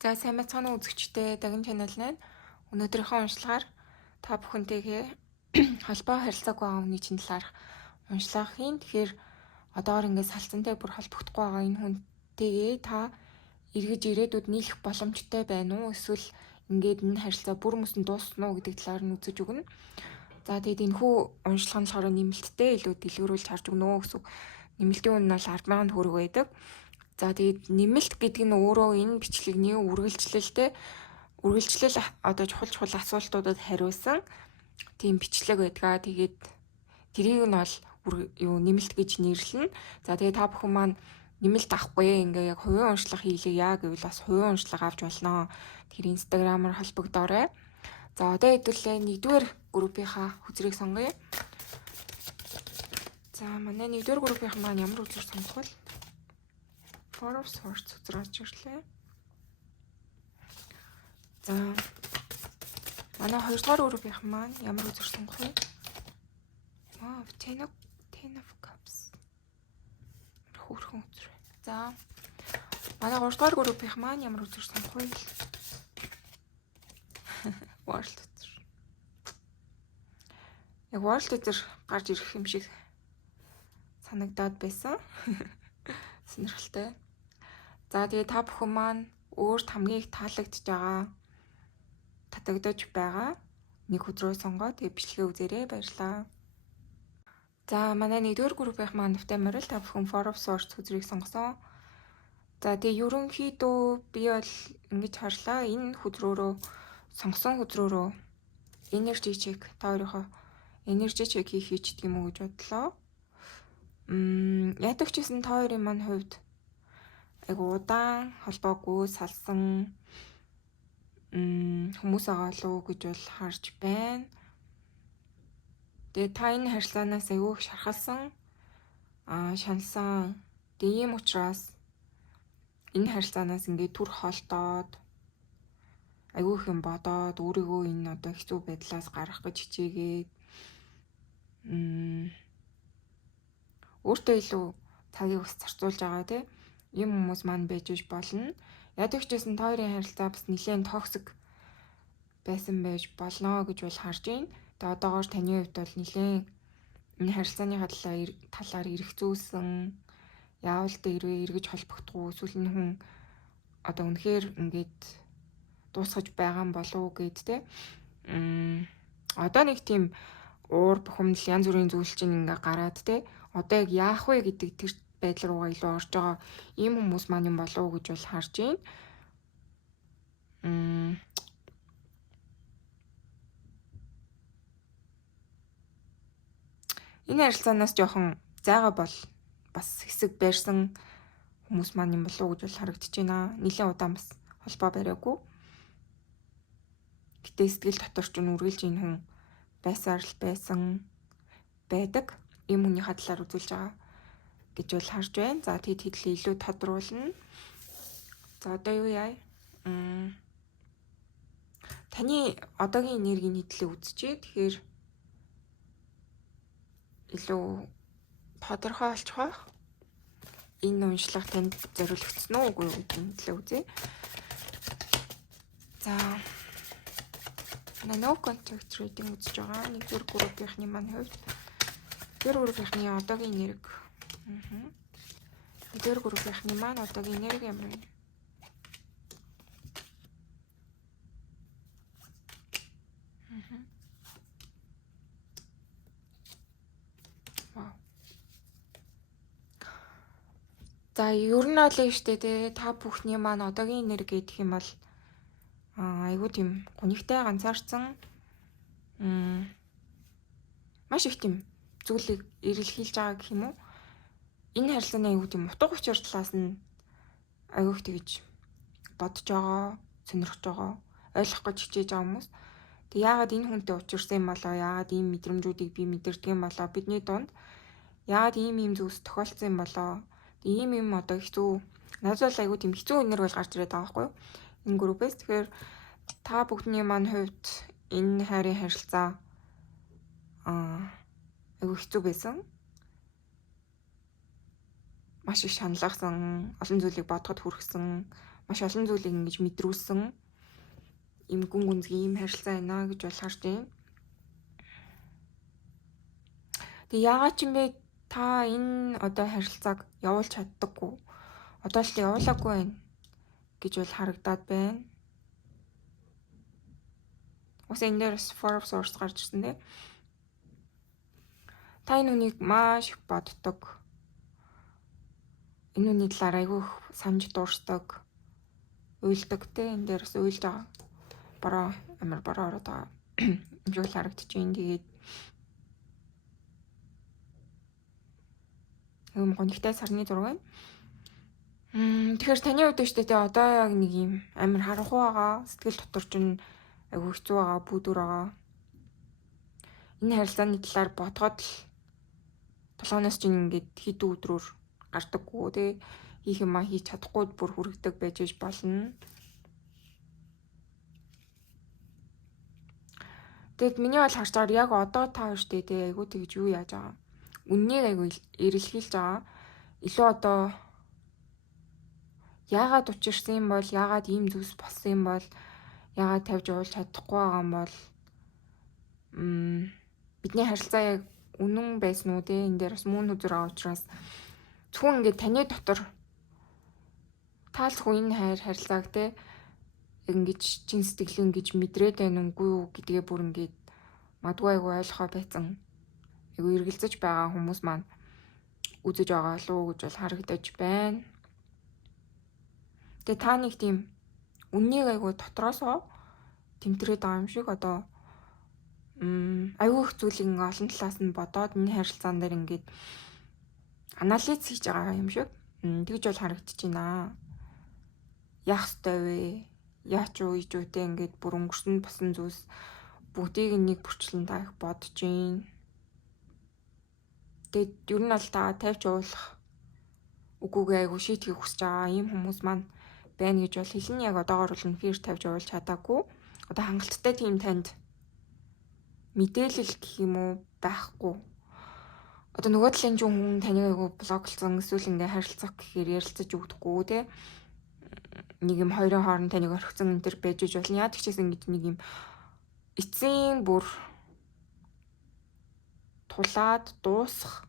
За сайн мэцхан үзэгчтэй Дагин channel маань өнөөдрийнхөө уншлагаар та бүхэнтэйгээ холбоо харилцаагүй байгаа хүний чинь талаарх уншлах юм. Тэгэхээр одоогор ингээд салцантай бүр холбогдохгүй байгаа энэ хүнтэйгээ та эргэж ирээдүйд нийлэх боломжтой байна уу? Эсвэл ингээд энэ харилцаа бүр мөсөн дуусна уу гэдэг талаар нь үзэж өгнө. За тэгээд энэхүү уншлага нь болохоор нэмэлттэй илүү дэлгэрүүлж харж өгнө гэсэн. Нэмэлтийн үнэ нь бол 10,000 төгрөг байдаг. За тэгээд нэмэлт гэдэг нь өөрөө энэ бичлэгний үргэлжлэл одоо чухал асуултуудад хариулсан тийм бичлэг байдгаа. Тэгээд тэрийг нь бол нэмэлт гэж нэрлэнэ. За тэгээд та бүхэн маань нэмэлт авахгүй ингээ яг хувийн уншлага хийлээ гэвэл бас хувийн уншлага авч болно. Тэр инстаграмаар холбогдоорой. За одоо хэдүүлээ 1-р группийнхаа хүзрийг сонгоё. За манай 1-р группийнх маань ямар үзэр сонгох вэ? Four of Swords үзрэж ирлээ. За манай 2-р группийнх маань ямар үзэр сонгох вэ? Ten of Cups. Хөрхөн үзэр. За манай 3-р группийнх маань ямар үзэр сонгох вэ? World үзэр. Яг World үзэр гарч ирэх юм шиг санагдаад байсан. Сонирхолтой. За тэгээ та бүхэн маань өөрт хамгийн их таалагдж байгаа татагдаж байгаа нэг өдрөө сонгоод тэгээ бичлэгээ үзээрэй. Баярлалаа. За манай 1-р группийнх маань Навтай морил та бүхэн Four of Swords үзрийг сонгосон. За тэгээ ерөнхийдөө би бол ингэж харлаа. Энэ хөдрөөрөө сонгосон хөдрөөрөө energy check та өөрийнхөө energy check хийчихдэг юм уу гэж бодлоо. Ядагч гэсэн та хоёрын маань хувьд айгу удаан холбоогүй салсан хүмүүс байгаа лөө гэж бол харж байна. Тэгээ та энэ харилцаанаас айгүй их шархалсан шансан. Тэгээ ийм учраас энэ харилцаанаас ингээд түр холдоод айгүй их юм бодоод өөрийгөө энэ одоо хэцүү байдлаас гарах гэж хичээгээд өөртөө илүү цагийг бас зарцуулж байгаа тийм ийм хүмүүс маань байж болно. Ядагч гэсэн та хоёрын харилцаа бас нэлээд токсик байсан байж болно гэж бол харж байна. Тэгээ одоогоор таны хувьд бол нэлээд энэ харилцааны талаар эргцүүлсэн яавал дээрээ эргэж холбогдохгүй эсвэл энэ хүн одоо үнэхээр ингээд дуусгаж байгаа юм болов уу гэд те. Одоо нэг тийм уур бухимдал янз бүрийн зүйл чинь ингээ гараад те. Одоо яг яах вэ гэдэг тэр байдал руугаа илүү орж байгаа ийм хүмүүс маань юм болов уу гэж бол харж байна. Энэ харилцаанаас жоохон зайгаа бол бас хэсэг байрсан хүмүүс маань юм болов уу гэж бол харагдаж байна. Нэлээд удаан бас холбоо бариагүй. Гэтэ сэтгэл дотор ч үргэлж энэ хүн байсаар л байсан байдаг. Ийм хүний хадлаар үзүүлж байгаа гэж бол харж байна. За тэгэд хэдлээ илүү тодруулна. За одоо юу яа? Таны одоогийн энергийн хэдлээ үзчихье. Тэгэхээр илүү тодорхой олчих байх. Энэ уншлага танд зориулагдсан уу үгүй юу гэдэг хэлээ үзье. За no contact reading үзэж байгаа. 1-р группийнхний маань хувьд 1-р группийнхний одоогийн энерги. 1-р группийнхний маань одоогийн энерги ямар вэ? За ер нь бол юм штэ те та бүхний маань одоогийн энерги гэх юм бол айгуу тийм гонигтай ганцаарцсан маш их тийм зүйлийг эрэлхийлж байгаа гэх юм уу. Энэ харилцааны айгуу тийм утга учир талаас нь айгуу их тэгж бодож байгаа, сонирхож байгаа, ойлгох гэж хичээж байгаа хүмүүс. Тэг яагаад энэ хүнтэй учирсан юм болоо? Яагаад ийм мэдрэмжүүдийг би мэдэрдэг юм болоо? Бидний дунд яагаад ийм зүйлс тохиолдсон юм болоо? Ийм одоо хэцүү надад бол айгуу тийм хэцүү энерги бол гарч ирээд байгаа байхгүй юу? Энэ группээс тэгэхээр та бүгдний маань хувьд энэ хайрын харилцаа айгуу хэцүү байсан. Маш их шаналгасан, олон зүйлийг бодоход хүргэсэн, маш олон зүйлийг ингэж мэдрүүлсэн ийм гүн гүнзгий ийм харилцаа байна гэж бол харж байна. Тэгээ яагаад ч юм бэ та энэ одоо харилцааг явуулж чаддаггүй. Одоо л явуулаагүй байна гэж бол харагдаад байна. Ус энэ дээр Forbes source гарч ирсэн дээ. Та энэ үнийг маш их боддог. Энэ үний талаар айгүй их санаж дуурсдаг. Уйлдаг те энэ дээрс уйлж байгаа. Бороо амар бороо ороод байгаа. Юм шиг харагдаж байна. Тэгээд гонигтай сарны 6 байна. Тэгэхээр таны хувьд шүү дээ одоо яг нэг юм амар харанхуй байгаа. Сэтгэл дотор ч айгүй хэцүү байгаа, бүдүр байгаа. Энэ харилцааны талаар бодоход л толгоноос чинь ингээд хэд өдрөөр гардаггүй те хийх юмаа хийж чадахгүй бүр хүрэгдэг байж болно. Тэгэд миний бол харж байгаа яг одоо та хоёр штэ те айгүй тэгж юу яаж байгаа. Үннийг айгүй эрэлхийлж байгаа. Илүү одоо яагаад учирсан юм бол яагаад ийм зүйлс болсон юм бол яагаад тавьж уулж чадахгүй байгаа юм бол бидний харилцаа яг үнэн байсан уу те энэ дээр бас мөн үзэр байгаа учраас зөвхөн ингээд таны дотор таалах энэ харилцааг те ингэж чин сэтгэлийн гэж мэдрээд байна уугүй юу гэдгээ бүр ингээд мадгүй айгүй ойлгохоо байцсан айгүй эргэлзэж байгаа хүмүүс маань үзэж байгаа л уу гэж бол харагдаж байна. Тэгээ та нэг тийм үннийг айгүй дотроосоо тэмтрээд байгаа юм шиг одоо айгүй их зүйлийг ингээ олон талаас нь бодоод энэ харилцаан дээр ингээд анализ хийж байгаа юм шиг тэгж бол харагдаж байна. Яах ёстой вэ? Яач уу ийж үүтэй ингээд бүр өнгөрсөн басан зүйлс бүгдийг нэг бүрчлэн та их бодож байна. Тэгээд ер нь бол та тавьж уулах үгүйгээ айгүй шийтгэх хүсэж байгаа ийм хүмүүс маань байна гэж бол хэлнэ. Яг одоогоор бол үнэхээр тавьж уулж чадаагүй. Одоо хангалттай тийм танд мэдээлэл гэх юм уу байхгүй. Одоо нөгөө талын хүн таныг айгүй блоклсон эсвэл ингээ харилцах гэхээр ярилцаж өгдөхгүй те. Нэг юм хоёрын хооронд таныг орхицсон энэ төр байж болно. Яа гэчихсэн ингэж нэг юм эцсийн бүр тулаад дуусах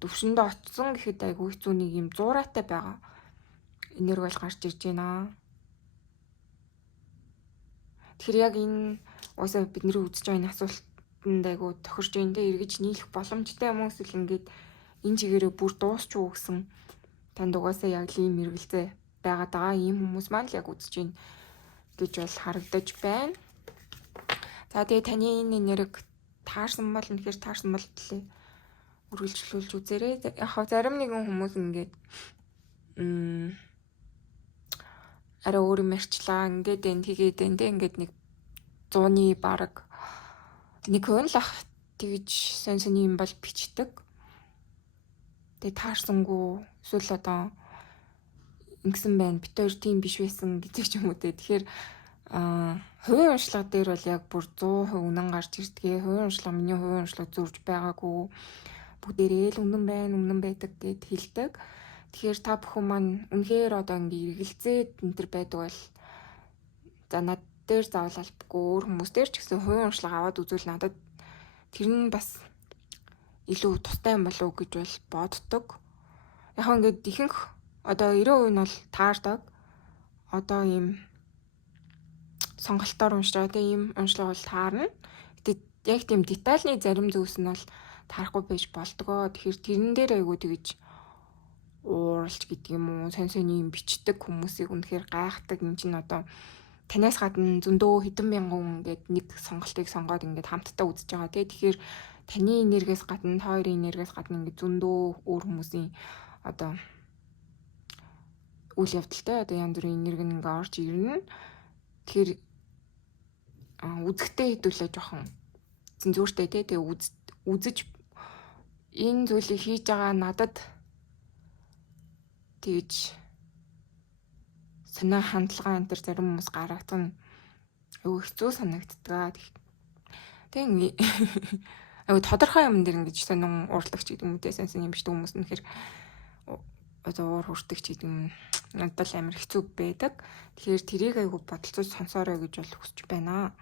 төвшөндөө очсон гэхэд айгүй хэцүү нэг юм зуураатай байгаа. Энерги бол гарч ирж байна. Тэгэхээр яг энэ уусаа бидний үзэж байгаа энэ асуултанд айгүй тохирж байна те эргэж нийлэх боломжтой юм уу эсвэл ингээд энэ чигээрээ бүр дуусч уу гэсэн танд угаасаа яг л ийм эргэлзээ байгаад байгаа ийм хүмүүс маань л яг үзэж байна гэж бол харагдаж байна. За тэгээ таны энэ энерги таарсан бол үнэхээр таарсан бол тэлээ үргэлжлүүлж үзээрэй. Яг зарим нэгэн хүмүүс ингээд арай өөр юм ярьчлаа ингээд энэ тэгээд энэ ингээд нэг 100-ны бараг 1% л ах тэгж сонь юм бол бичдэг. Тэгээ таарсангүй эсвэл одоо ингэсэн байна бит хоёр тийм биш байсан гэдэг ч юм уу те. Тэгэхээр хувийн уншлага дээр бол яг бүр 100% үнэн гарч ирдгээ. Хувийн уншлага миний хувийн уншлага зурж байгаагүй. Бүгдээрээ л үнэн байдаг гэд хэлдэг. Тэгэхээр та бүхэн маань үнэхээр одоо ингээ эргэлзээд энтер байдаг бол за над дээр заавал албагүй өөр хүмүүс дээр ч гэсэн хувийн уншлага аваад үзвэл надад тэр нь бас илүү тустай юм болов уу гэж бол боддог. Яг ингээд ихэнх одоо 90% нь бол таардаг. Одоо ийм сонголтоор уншраа тийм ийм уншлага бол таарна. Гэтэ яг тийм детальны зарим зүйлс нь бол таарахгүй байж болдгоо. Тэгэхээр тэрэн дээр айгуу тэгэж ууралч гэдэг юм уу сонь юм бичдэг хүмүүсийг үнэхээр гайхдаг. Энд чинь одоо танаас гадна зөндөө хэдэн мянган ингээд нэг сонголтыг сонгоод ингээд хамтдаа үзэж байгаа тий. Тэгэхээр таны энергиэс гадна та хоёрын энергиэс гадна ингээд зөндөө өөр хүмүүсийн одоо үйл явдалтай одоо янз бүрийн энерги ингээ орж ирнэ. Тэгэхээр үзэхтэй хэдүүлээ жоохон цензууртай тий. Тэгээ үзэж энэ зүйлийг хийж байгаа надад тэгж санаа хандлага энэ төр зарим хүмүүс гаргах нь айгүй хэцүү санагддаг. Тэг айгүй тодорхой юм дээр ингэж сонин урлагч гэдэг юм үү те сонин юм биш хүмүүс нөхөр одоо уур хүрдэг ч гэдэг юм надад л амар хэцүү байдаг. Тэгэхээр тэрийг айгу бодолцож сонсоорой гэж бол хүсэж байна.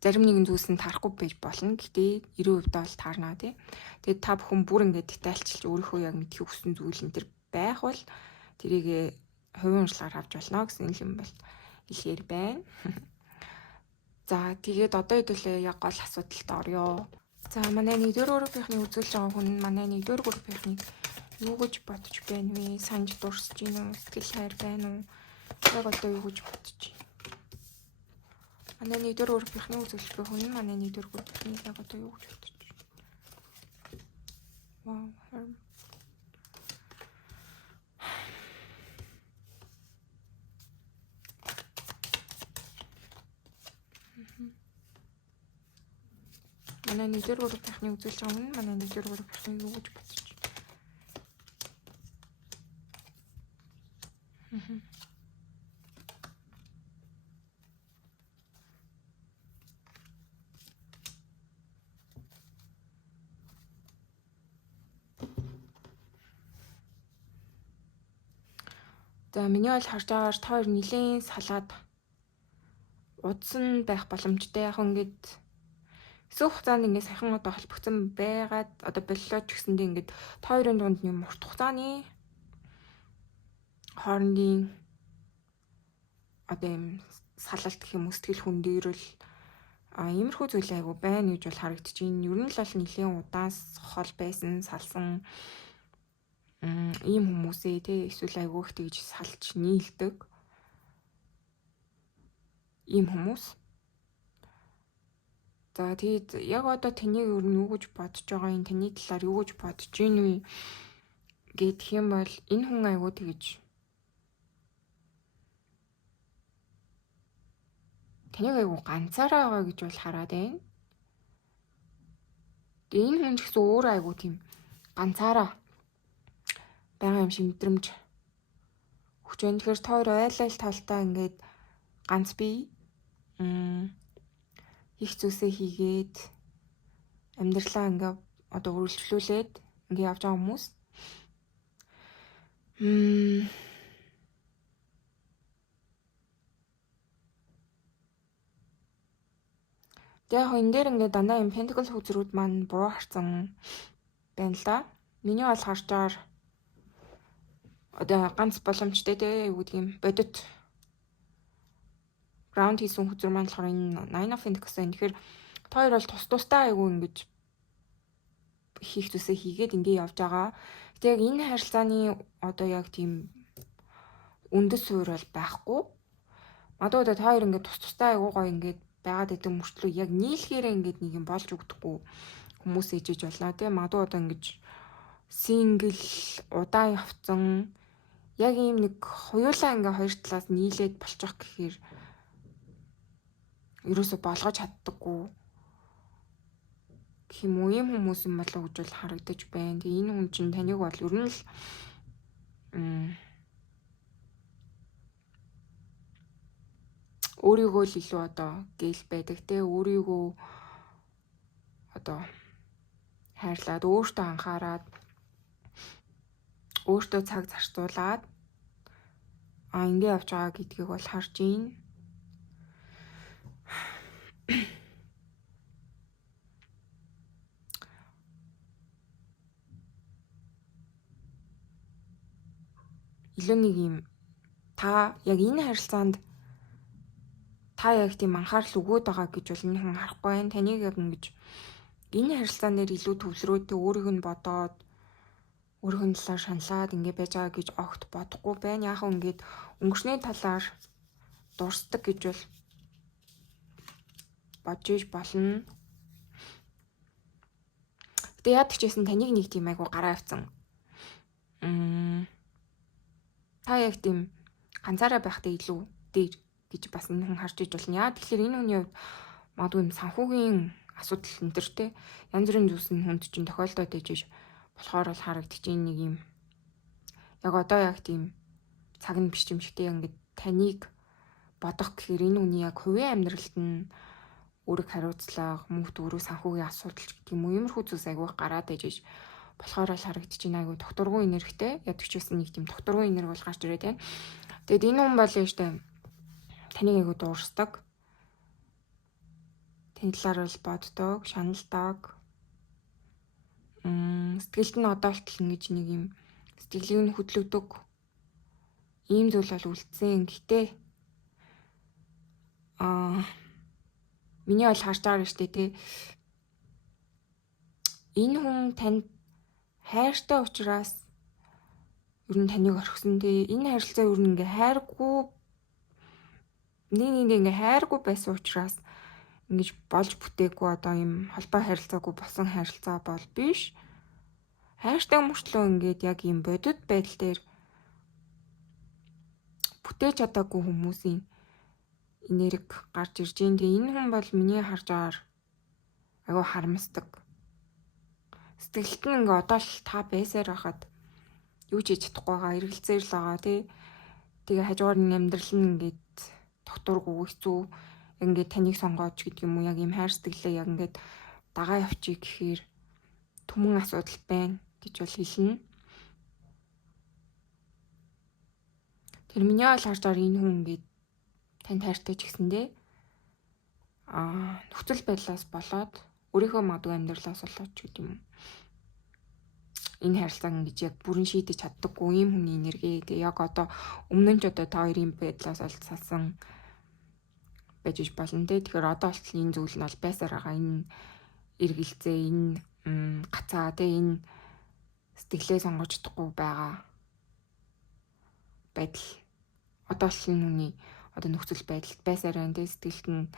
Зарим нэгэн зүйлс нь тарахгүй байж болно. Гэхдээ 90% бол таарна тий. Тэгээд та бүхэн бүр ингээд детальчилж өөрийнхөө яг мэдхийг хүссэн зүйл энэ төр байх бол тэрийг хувийн уншлагаар авч болно гэсэн юм бол хэлэхээр байна. За тэгээд одоо хэдүүлээ яг гол асуудалд орё. За манай 1-р группийнхний үзүүлж байгаа хүн манай 1-р группийнхний юу гэж бодож байна вэ? Санаж дурсаж гин үү? Сэтгэл хайр байна уу? Яг одоо юу гэж бодож байна? Манай 1-р группийнхний үзүүлж байгаа хүн манай 1-р группийнхний яг одоо юу гэж бодож байна? Вау. Манай 1-р группийнхний үзүүлж байгаа хүн манай 1-р группийнхний юу гэж бодож байна? За миний бол харж байгаагаар та хоёр нилийн салаад удсан байх боломжтой. Яг ингээд өсөх хугацаанд ингээд сайхан одоо холбогдсон байгаад одоо боллоо ч гэсэндээ ингээд та хоёрын дунд юм урт хугацааны хоорондын одоо юм салалт гэх юм сэтгэл хөндөрөл иймэрхүү зүйл айгу байна гэж бол харагдчихээн. Ер нь л бол нилийн удаан хол байсан, салсан ийм хүмүүсээ тий эсвэл айгу их тэгж салж нийлдэг ийм хүмүүс. За тэгээд яг одоо тэнийг ер нь юу гэж бодож байгаа юм, таны талаар юу гэж бодож гин вэ гэх юм бол энэ хүн айгу тэгж таныг айгу ганцаараа байгаа гэж бол хараад байна. Тэгээ энэ хүн ч гэсэн өөр айгу тийм ганцаараа байгаа юм шиг мэдрэмж өгч байна. Тэгэхээр та хоёр ойлал талтай ингээд ганц бие их зүйлсээ хийгээд амьдралаа ингээ одоо үргэлжлүүлээд ингээ явж байгаа хүмүүс. Тэгээ яг энэ дээр ингээ дандаа юм Pentacle хүзрүүд маань буруу харсан байна л да. Миний бол харж байгаа одоо ганц боломжтой те юу гэдэг юм бодит ground хийсэн хүзэр маань болохоор энэ Nine of Pentacles энэ тэгэхээр та хоёр бол тусдаа айгүй ингэж хийх зүйлсээ хийгээд ингээ явж байгаа. Гэтэ яг энэ харилцааны одоо яг тийм үндэс суурь бол байхгүй. Мадуу одоо та хоёр ингээ тусдаа айгүй гоё ингээд байгаад идэв мөртлөө яг нийлхээрээ ингээд нэг юм болж өгдөхгүй хүмүүс ээжэж болно те. Мадуу одоо ингэж сингл удаан явцсан яг ийм нэг хоёулаа ингээ хоёр талаас нийлээд болчих гэхээр ерөөсө болгож чаддаггүй гэх юм уу ийм хүмүүс юм болоо гэж бол харагдаж байна. Тэгээ энэ хүн чинь таныг бол ер нь л өөрийгөө л илүү одоо гээл байдаг те өөрийгөө одоо хайрлаад өөртөө анхаарад өөртөө цаг зарцуулаад ингээ явж байгаа гэдгийг бол харж байна. Илүү нэг юм та яг энэ харилцаанд та яг тийм анхаарал өгөөд байгаа гэж бол энэ хүн харахгүй байна. Таныг яг ингэж энэ харилцаан дээр илүү төвлөрөөдөө өөрийг нь бодоод өөрийнх нь талаар шаналаад ингэ байж байгаа гэж огт бодохгүй байна. Яг ингээд өнгөрсний талаар дурсдаг гэж бол бодж иж болно. Гэтэ яд гэжсэн таныг нэг тийм айгу гараа авцсан. Та яг тийм ганцаараа байхдаа илүү дээр гэж бас энэ хүн харж иж болно. Яа тэгэхээр энэ хүний хувьд магадгүй юм санхүүгийн асуудал энэ төр те янз бүрийн зүйлс нь хүнд чинь тохиолдоод иж болохоор бол харагдчих чинь нэг юм яг одоо яг тийм цаг нь биш юм шигтэй ингээд таныг бодох гэхээр энэ хүний яг хувийн амьдралд нь үүрэг хариуцлага мөнгө төгрөг санхүүгийн асуудал гэдэг юм уу иймэрхүү зүйлс айгүй гараад иж болохоор л харагдаж байна. Айгу докторгүй энергтэй. Яддаг ч гэсэн нэг тийм докторгүй энерги бол гарч ирээд байна. Тэгэд энэ хүн бол яаштай таныг айгу дуурсдаг. Таны талаар бол боддог, шаналдаг. Сэтгэлд нь одоолтол ингэж нэг юм сэтгэлийг нь хөдлөдөг. Ийм зүйл бол үлдсэн. Гэтэ миний бол харж байгаа шүү дээ, тий. Энэ хүн танд хайртай учраас ер нь таныг орхисон, тий. Энэ харилцаа ер нь ингээ хайргүй нэг ингээ хайргүй байсан учраас ингэж болж бүтээгүй одоо юм холбоо харилцаагүй болсон харилцаа бол биш. Хайртай мөртлөө ингээд яг юм бодит байдал дээр бүтээж чадаагүй хүмүүсийн энерги гарч ирж байна. Тэгээ энэ хүн бол миний харж агаар айгүй харамсдаг. Сэтгэлд нь ингээ одоо л та байсаар байхад юу ч хийж чадахгүй байгаа, эргэлзээр л байгаа, тий. Тэгээ хажуугаар нь амьдрал нь ингээд докторгүй хэцүү ингээд таныг сонгооч гэдэг юм уу, яг юм хайр сэтгэлээ яг ингээд дагаа явчих гэхээр түмэн асуудал байна гэж бол хэлнэ. Тэр миний бол харж байгаа энэ хүн ингээд танд хайртай ч гэсэндээ нөхцөл байдлаас болоод өөрийнхөө магадгүй амьдралаас болоод ч гэдэг юм. Энэ харилцааг ингэж яг бүрэн шийдэж чаддаггүй юм хүний энерги. Тэгээ яг одоо өмнө нь ч одоо та хоёрын байдлаас олж салсан байж болно те. Тэгэхээр одоо болтол энэ зүйл нь бол байсаар байгаа. Энэ эргэлзээ, энэ гацаа те, энэ сэтгэлээ сонгож чадахгүй байгаа байдал. Одоо л энэ хүний одоо нөхцөл байдалд байсаар байна те. Сэтгэлд нь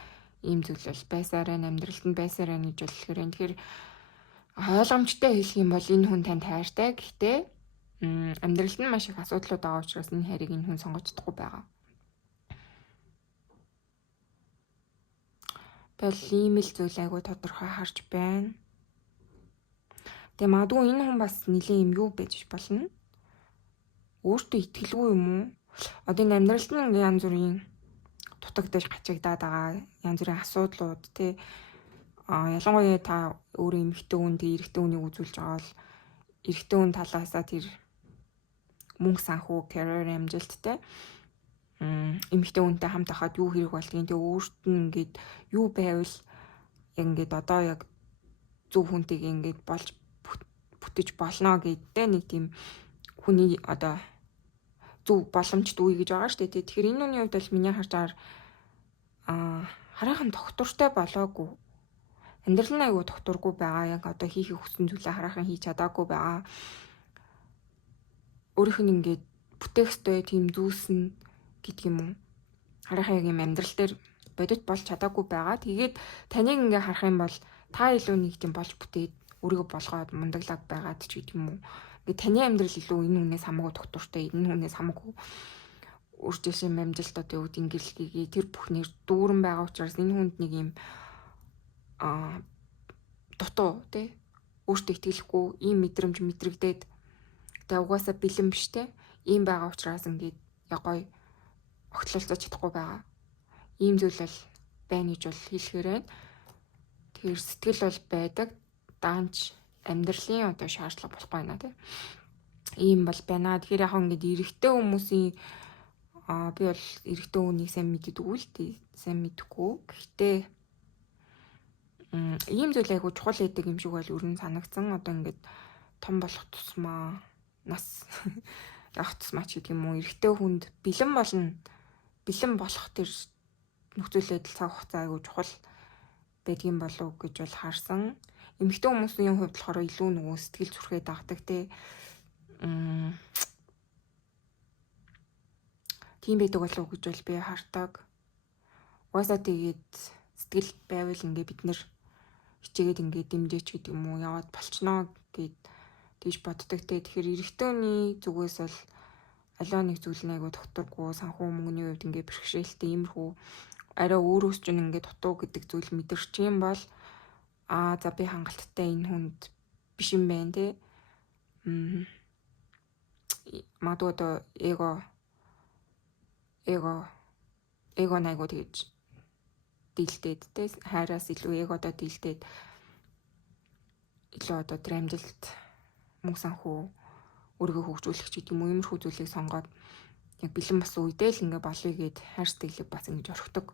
ийм зүйл бол байсаар байна, амьдралд нь байсаар байна гэж болохоор энэ. Тэгэхээр ойлгомжтой хэлэх юм бол энэ хүн танд хайртай. Гэхдээ амьдралд нь маш их асуудлууд байгаа учраас энэ хайрыг энэ хүн сонгож чадахгүй байгаа. Бол ийм л зүйл айгүй тодорхой харж байна. Тэгээ магадгүй энэ хүн бас нэлээ юм юу байж болно. Өөртөө итгэлгүй юм уу? Одоо энэ амьдралд нь янз бүрийн дутагдаж гачигдаад байгаа янз бүрийн асуудлууд тий. Ялангуяа та өөрөө эмэгтэй хүн тий эрэгтэй хүнийг үзүүлж байгаа бол эрэгтэй хүн талаасаа тэр мөнгө санхүү, career амжилттай эмэгтэй хүнтэй хамт байхад юу хэрэг болдгийг тэгээ өөрт нь ингээд юу байвал яг ингээд одоо яг зөв хүнтэйг ингээд болж бүтэж болно гэдэг нэг тийм хүний одоо зөв боломжт үе гэж байгаа шүү дээ. Тэгэхээр энэ үний хувьд бол миний харж байгаа хараахан доктортой болоогүй. Амьдрал нь айгүй докторгүй байгаа. Яг одоо хийхийг хүссэн зүйлээ хараахан хийж чадаагүй байгаа. Өөрийнх нь ингээд бүтээх ёстой тийм зүйлсэн гэдэг юм уу. Хараахан яг юм амьдрал дээр бодит болж чадаагүй байгаа. Тэгээд таныг ингээ харах юм бол та илүү нэг тийм болж бүтээд өөрийгөө болгоод мундаглаад байгаад ч гэдэг юм уу. Ингээ таны амьдрал илүү энэ хүнээс хамаагүй доктортой, энэ хүнээс хамаагүй үржүүлсэн амжилт одоо юу гэдэг ингээрлэгийг тэр бүхнээр дүүрэн байгаа учраас энэ хүнд нэг юм дутуу тий өөртөө итгэлэхгүй ийм мэдрэмж мэдрэгдээд тэгээ угаасаа бэлэн биш тий ийм байгаа учраас ингээд яг гоё огтлолцож чадахгүй байгаа. Ийм зүйл бол байна гэж бол хэлэхээр байна. Тэгэхээр сэтгэл бол байдаг. Даанч амьдралын одоо шаардлага болохгүй байна тий. Ийм бол байна. Тэгэхээр яг ингээд эрэгтэй хүмүүсийн би бол эрэгтэй хүнийг сайн мэддэг үл тий сайн мэдхгүй. Гэхдээ ийм зүйл айгу чухал байдаг юм шиг бол өрн санагдсан. Одоо ингээд том болох тусмаа нас явах тусмаа ч гэдэг юм уу эрэгтэй хүнд бэлэн болох тэр нөхцөл байдал цаг хугацаа айгу чухал байдгийн болов гэж бол харсан. Эмэгтэй хүмүүсийн хувьд болохоор илүү нөгөө сэтгэл зүрхээ дагдаг те. Тийм байдаг болов гэж бол би хардаг. Угаасаа тэгээд сэтгэл байвал ингээ бид нэр хичээгээд ингээ дэмжээч гэдэг юм уу яваад болчихноо гэд тийж боддог те. Тэгэхээр эрэгтэйний зүгээс бол аливаа нэг зүйл нь айгу докторгүй санхүү мөнгөний хувьд ингээ бэрхшээлтэй иймэрхүү арай өөрөөс ч ингээ дутуу гэдэг зүйл мэдэрч юм бол за би хангалттай энэ хүнд биш юм байна те. Магадгүй одоо эго найгуу тэгж дийлдээд те хайраас илүү эгодоо дийлдээд илүү одоо тэр амжилт мөнгө санхүү өөрийгөө хөгжүүлэх ч гэдэг юм уу иймэрхүү зүйлийг сонгоод яг бэлэн басан үедээ л ингээ болъё гэд хайр сэтгэлийг бас ингэж орхидог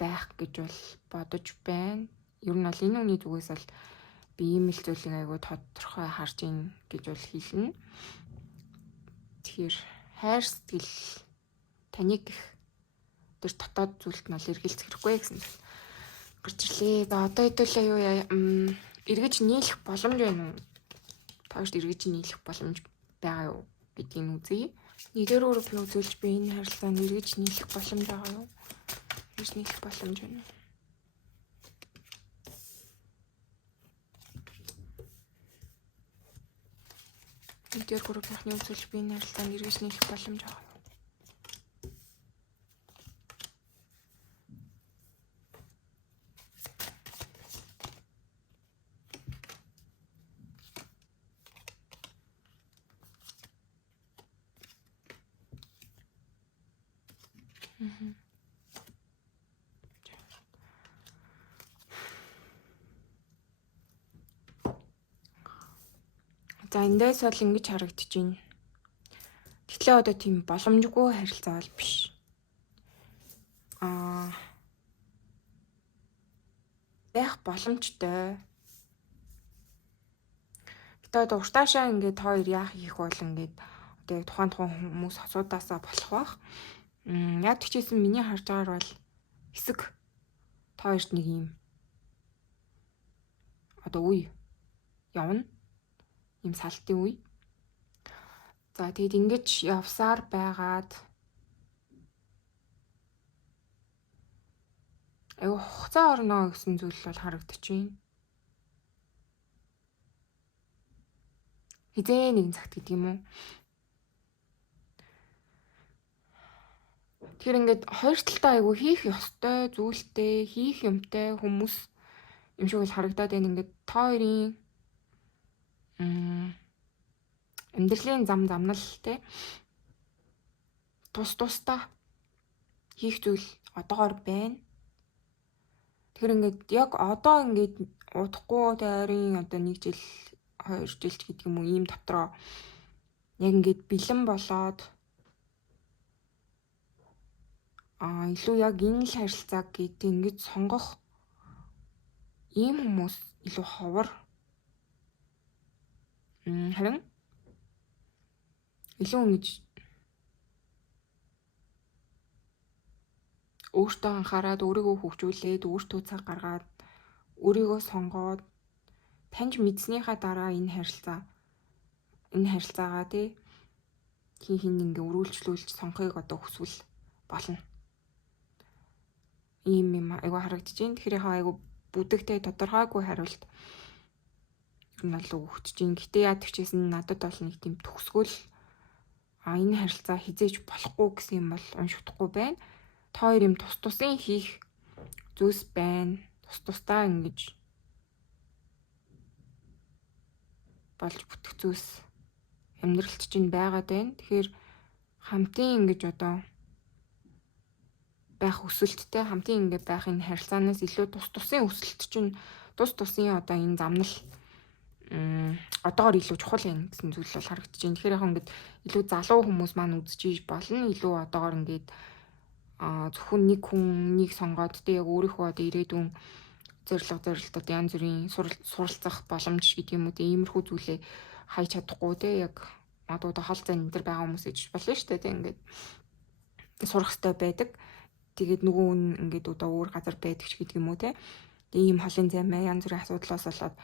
байх гэж бол бодож байна. Ер нь бол энэ үний зүгээс бол би ийм л зүйлийг айгүй тодорхой харж ийн гэж бол хэлнэ. Тэгэхээр хайр сэтгэл таныг тэр дотоод зүйлд нь бол эргэлзэх хэрэггүй гэсэн зүйл гарч ирлээ. За одоо хэдүүлээ юу яа эргэж нийлэх боломж байна уу? Таашд эргэж нийлэх боломж байгаа юу гэдгийг үзье. Нэгдүгээр группийн үзүүлж би энэ харилцаанд эргэж нийлэх боломж байгаа юу? Эргэж нийлэх боломж байна уу? Нэгдүгээр группийнхны үзүүлж би энэ харилцаанд эргэж нийлэх боломж байгаа юу? За эндээс бол ингэж харагдаж байна. Гэтэл одоо тийм боломжгүй харилцаа бол биш. Байх боломжтой. Гэтэ одоо уртаашаа ингээд хоёр яах хийх бол ингээд одоо яг тухайн хүмүүс асуудаасаа болох бах. Яг тэгчээсэн миний харж байгаагаар бол хэсэг хоёрт нэг юм одоо үе явна. Ийм салтын үе. За тэгэд ингэж явсаар байгаад айгу хугацаа орно гэсэн зүйл бол харагдаж байна. Хизээ нэгэн цагт гэдэг юм уу? Тэгэхээр ингээд хоёр талтай айгу хийх ёстой зүйлтэй, хийх юмтай хүмүүс юм шиг л харагдаад байна. Ингээд та хоёрын амьдралын замнал те тусдаа хийх зүйл одоогоор байна. Тэгэхээр ингээд яг одоо ингээд удахгүй тойрын одоо 1 жил 2 жилч гэдэг юм уу ийм дотроо яг ингээд бэлэн болоод илүү яг энэ л харилцааг гэдэг ингэж сонгох ийм хүмүүс илүү ховор харин илүү ингэж өөртөө анхаарад өөрийгөө хөгжүүлээд өөртөө цаг гаргаад өөрийгөө сонгоод таньж мэдснийхаа дараа энэ харилцаагаа тий хин ингээ өрүүлжлүүлж сонгохыг одоо хүсвэл болно. Ийм юм айгу харагдаж байна. Тэгэхээр яхаа айгу бүдэгтэй тодорхойгүй хариулт ер нь бол өгч чинь. Гэтэ яа тэгчээсэн надад бол нэг тийм төгсгөл энэ харилцаа хизээж болохгүй гэсэн юм бол уншихдаггүй байна. Та хоёр юм тусын хийх зүйлс байна. Тусдаа ингэж болж бүтэх зүйлс амьдралд чинь байгаад байна. Тэгэхээр хамтын ингэж одоо байх өсөлттэй хамтын ингэ байх энэ харилцаанаас илүү тусын өсөлт чинь тусын одоо энэ замнал одоогоор илүү чухал юм гэсэн зүйл бол харагдаж байна. Тэгэхээр яг ингээд илүү залуу хүмүүс маань үзэж болно. Илүү одоогоор ингээд зөвхөн нэг хүнийг сонгоод тэ яг өөрийнхөө одоо ирээдүйн зорилтод янз бүрийн суралцах боломж гэдэг юм уу тэ иймэрхүү зүйлээ хайж чадахгүй тэ яг одоо хол зай энэ төр байгаа хүмүүс иж болно шүү дээ тэ ингээд сурах хэрэгтэй байдаг. Тэгээд нөгөө нь ингээд одоо өөр газар байдаг ч гэдэг юм уу тэ ийм холын займаа янз бүрийн асуудлаас болоод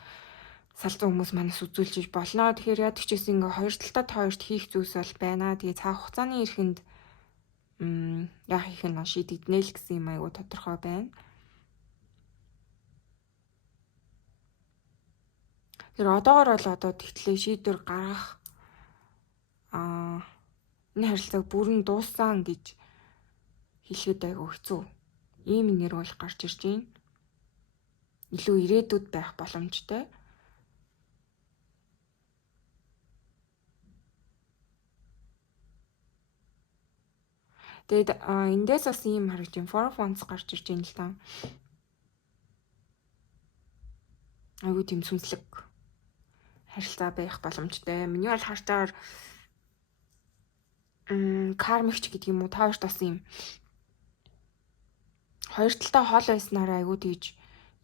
салцсан хүмүүс манаас үзүүлж болно. Тэгэхээр яд гэжсэн ингээ хоёр талтай хоёрт хийх зүйлс бол байна. Тэгээ цаг хугацааны эрэхэнд яах их нь шийдэгдэнэ л гэсэн юм айгу тодорхой байна. Тэр одоогор бол одоо тэгтлээ шийдвэр гаргах энэ харилцааг бүрэн дууссан гэж хэлэхэд айгу хэцүү. Ийм нэр бол гарч ирж байна. Илүү ирээдүйд байх боломжтой. Тэгээд эндээс бас ийм харагдаж байна. Four of Wands гарч ирж байна л да. Айгу тийм сүнслэг харилцаа байх боломжтой. Миний бол харцаар кармикч гэдэг юм уу, та хоёрт бас юм хоёр талтай хоол байснараа айгүй тийж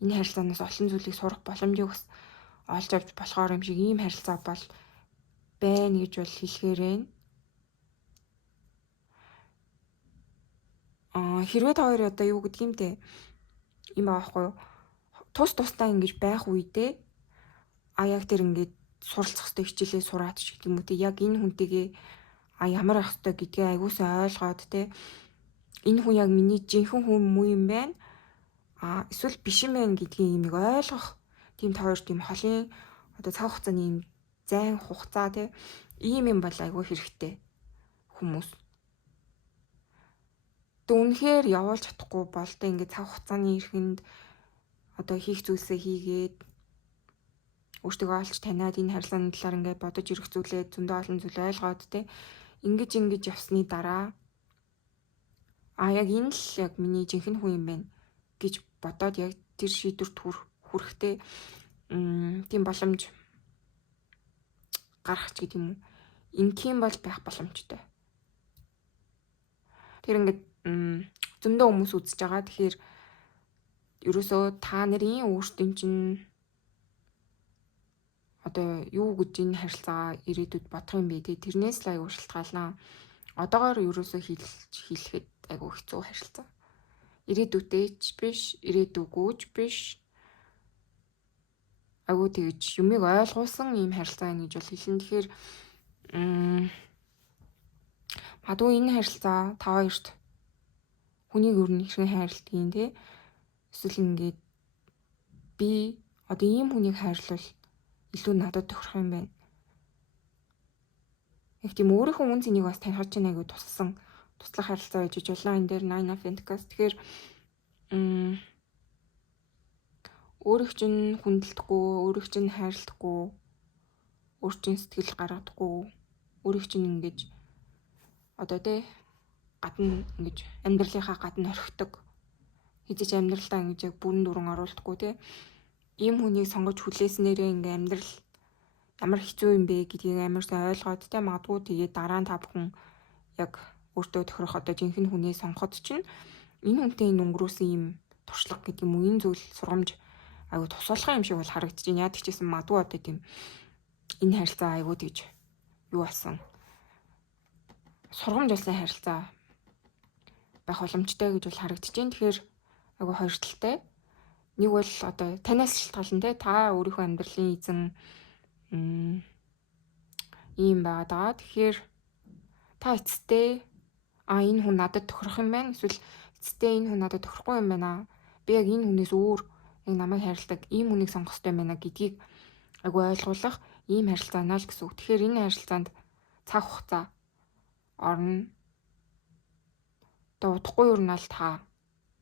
энэ харилцаанаас олон зүйлийг сурах боломжийг бас олж авч болохоор юм шиг ийм харилцаа бол байна гэж бол хэлэхээр байна. Хэрвээ та хоёр одоо юу гэдэг юм те юм аахгүй юу? Тус тустай ингэж байх үедээ яг тэр ингээд суралцах хэрэгтэй хичээлээ сураад ч гэдэг юм уу те яг энэ хүнтэйгээ ямар ах хэвтэй гэдгээ айгуусаа ойлгоод те энэ хүн яг миний жинхэнэ хүн муу юм байна. Эсвэл биш юм байна гэдгийг юмыг ойлгох тийм та хоёр тийм холын одоо цаг хугацааны юм зайн хугацаа те ийм юм бол айгүй хэрэгтэй хүмүүс. Тэг үнэхээр явуулж чадахгүй бол тэ ингээд цаг хугацааны эрхэнд одоо хийх зүйлсээ хийгээд өөртөө олж таниад энэ харилцааны талаар ингээд бодож ирэх зүйлээ зөндөө олон зүйл ойлгоод те ингэж явсны дараа яг энэ л яг миний жинхэнэ хүн юм байна гэж бодоод яг тэр шийдвэрт хүрэхтэй тийм боломж гарах ч гэдэг юм уу. Ингийн бол байх боломжтой. Тэр ингээд зөндөө хүмүүс үзэж байгаа. Тэгэхээр ерөөсөө та нарын өөрсдийн чинь одоо юу гэж энэ харилцаа ирээдүйд бодох юм бэ те тэрнээс л аягүй шалтгаална. Одоогоор ерөөсөө хэлэхэд айгүй хэцүү харилцаа. Ирээдүйтэй ч биш, ирээдүгүйч биш. Айгүй тэгж юмыг ойлгуулсан ийм харилцаа гэж бол хэлнэ. Тэгэхээр магадгүй энэ харилцаа та хоёрт хүнийг өөр нь хэрхэн хайрладгийг те эсвэл ингээд би одоо ийм хүнийг хайрлал илүү надад тохирох юм байна. Яг тийм өөрийнхөө үн цэнийг бас таних чинь айгүй туслах харилцаа гэж болно энэ дээр Nine of Pentacles. Тэгэхээр өөрийг чинь хүндэлдэггүй, өөрийг чинь хайрладаггүй, өөрийн чинь сэтгэл гаргадаггүй, өөрийг чинь ингэж одоо тэ гадна ингэж амьдралынхаа гадна орхидог. Хизээч амьдралдаа ингэж яг бүрэн дүрэн оруулдаггүй те. Ийм хүнийг сонгож хүлээснээрээ ингээ амьдрал ямар хэцүү юм бэ гэдгийг амар сайн ойлгоод те магадгүй тэгээ дараа нь та бүхэн яг өөртөө тохирох одоо жинхэнэ хүнээ сонгоход чинь энэ хүнтэй энэ өнгөрөөсөн юм туршлага гэдэг юм уу энэ зүйл сургамж айгу тусалах юм шиг бол харагдаж байна. Яадаг ч гэсэн магадгүй одоо тийм энэ харилцаа айгу гэж юу болсон сургамж болсон харилцаа байх боломжтой гэж бол харагдаж байна. Тэгэхээр айгу хоёр талтай. Нэг бол одоо танаас шалтгаална те та өөрийнхөө амьдралын эзэн ийм байгаа. Тэгэхээр та эцэстээ энэ хүн надад тохирох юм байна. Эсвэл эцэстээ энэ хүн надад тохирохгүй юм байна. Би яг энэ хүнээс өөр яг намайг хайрладаг ийм хүнийг сонгох хэрэгтэй юм байна гэдгийг айгу ойлгуулах ийм харилцаанаа л гэсэн үг. Тэгэхээр энэ харилцаанд цаг хугацаа орно. Одоо удахгүй юу нал та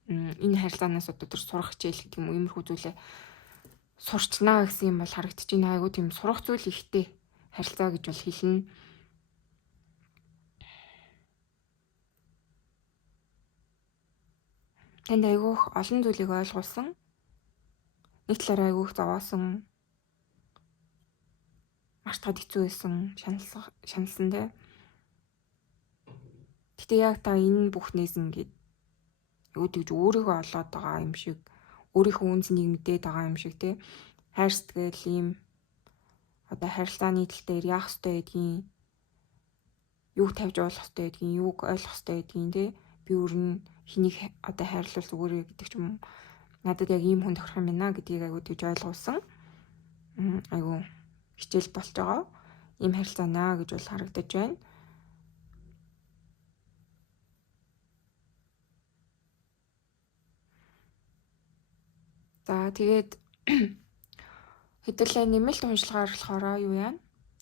энэ харилцаанаас одоо тэр сурах хичээл гэдэг юм уу иймэрхүү зүйлээ сурчнаа гэсэн юм бол харагдаж байна. Айгу тийм сурах зүйл ихтэй харилцаа гэж бол хэлнэ. Танд айгүйх олон зүйлийг ойлгуулсан. Нэг талаараа айгүйх зовоосон. Мартахад хэцүү байсан, шаналсан те. Гэтэ яг та энэ бүхнээс ингээд юу гэж өөрийгөө олоод байгаа юм шиг, өөрийнхөө үнцнийг мэдээд байгаа юм шиг те. Хайр сэтгэл ийм одоо харилцааны тал дээр яах ёстой гэдгийг, юуг тавьж болох ёстой гэдгийг, юуг ойлгох ёстой гэдгийг те. Би өөрн хэнийг одоо хайрлуул зүгээрээ гэдэг ч юм уу. Надад яг ийм хүн тохирох юм байна гэдгийг айгуу тэгж ойлгуулсан. Айгуу хичээл болж байгаа. Ийм харилцаанаа гэж бол харагдаж байна. За тэгээд хэдүүлээ нэмэлт уншлагаар болохоор юу яа?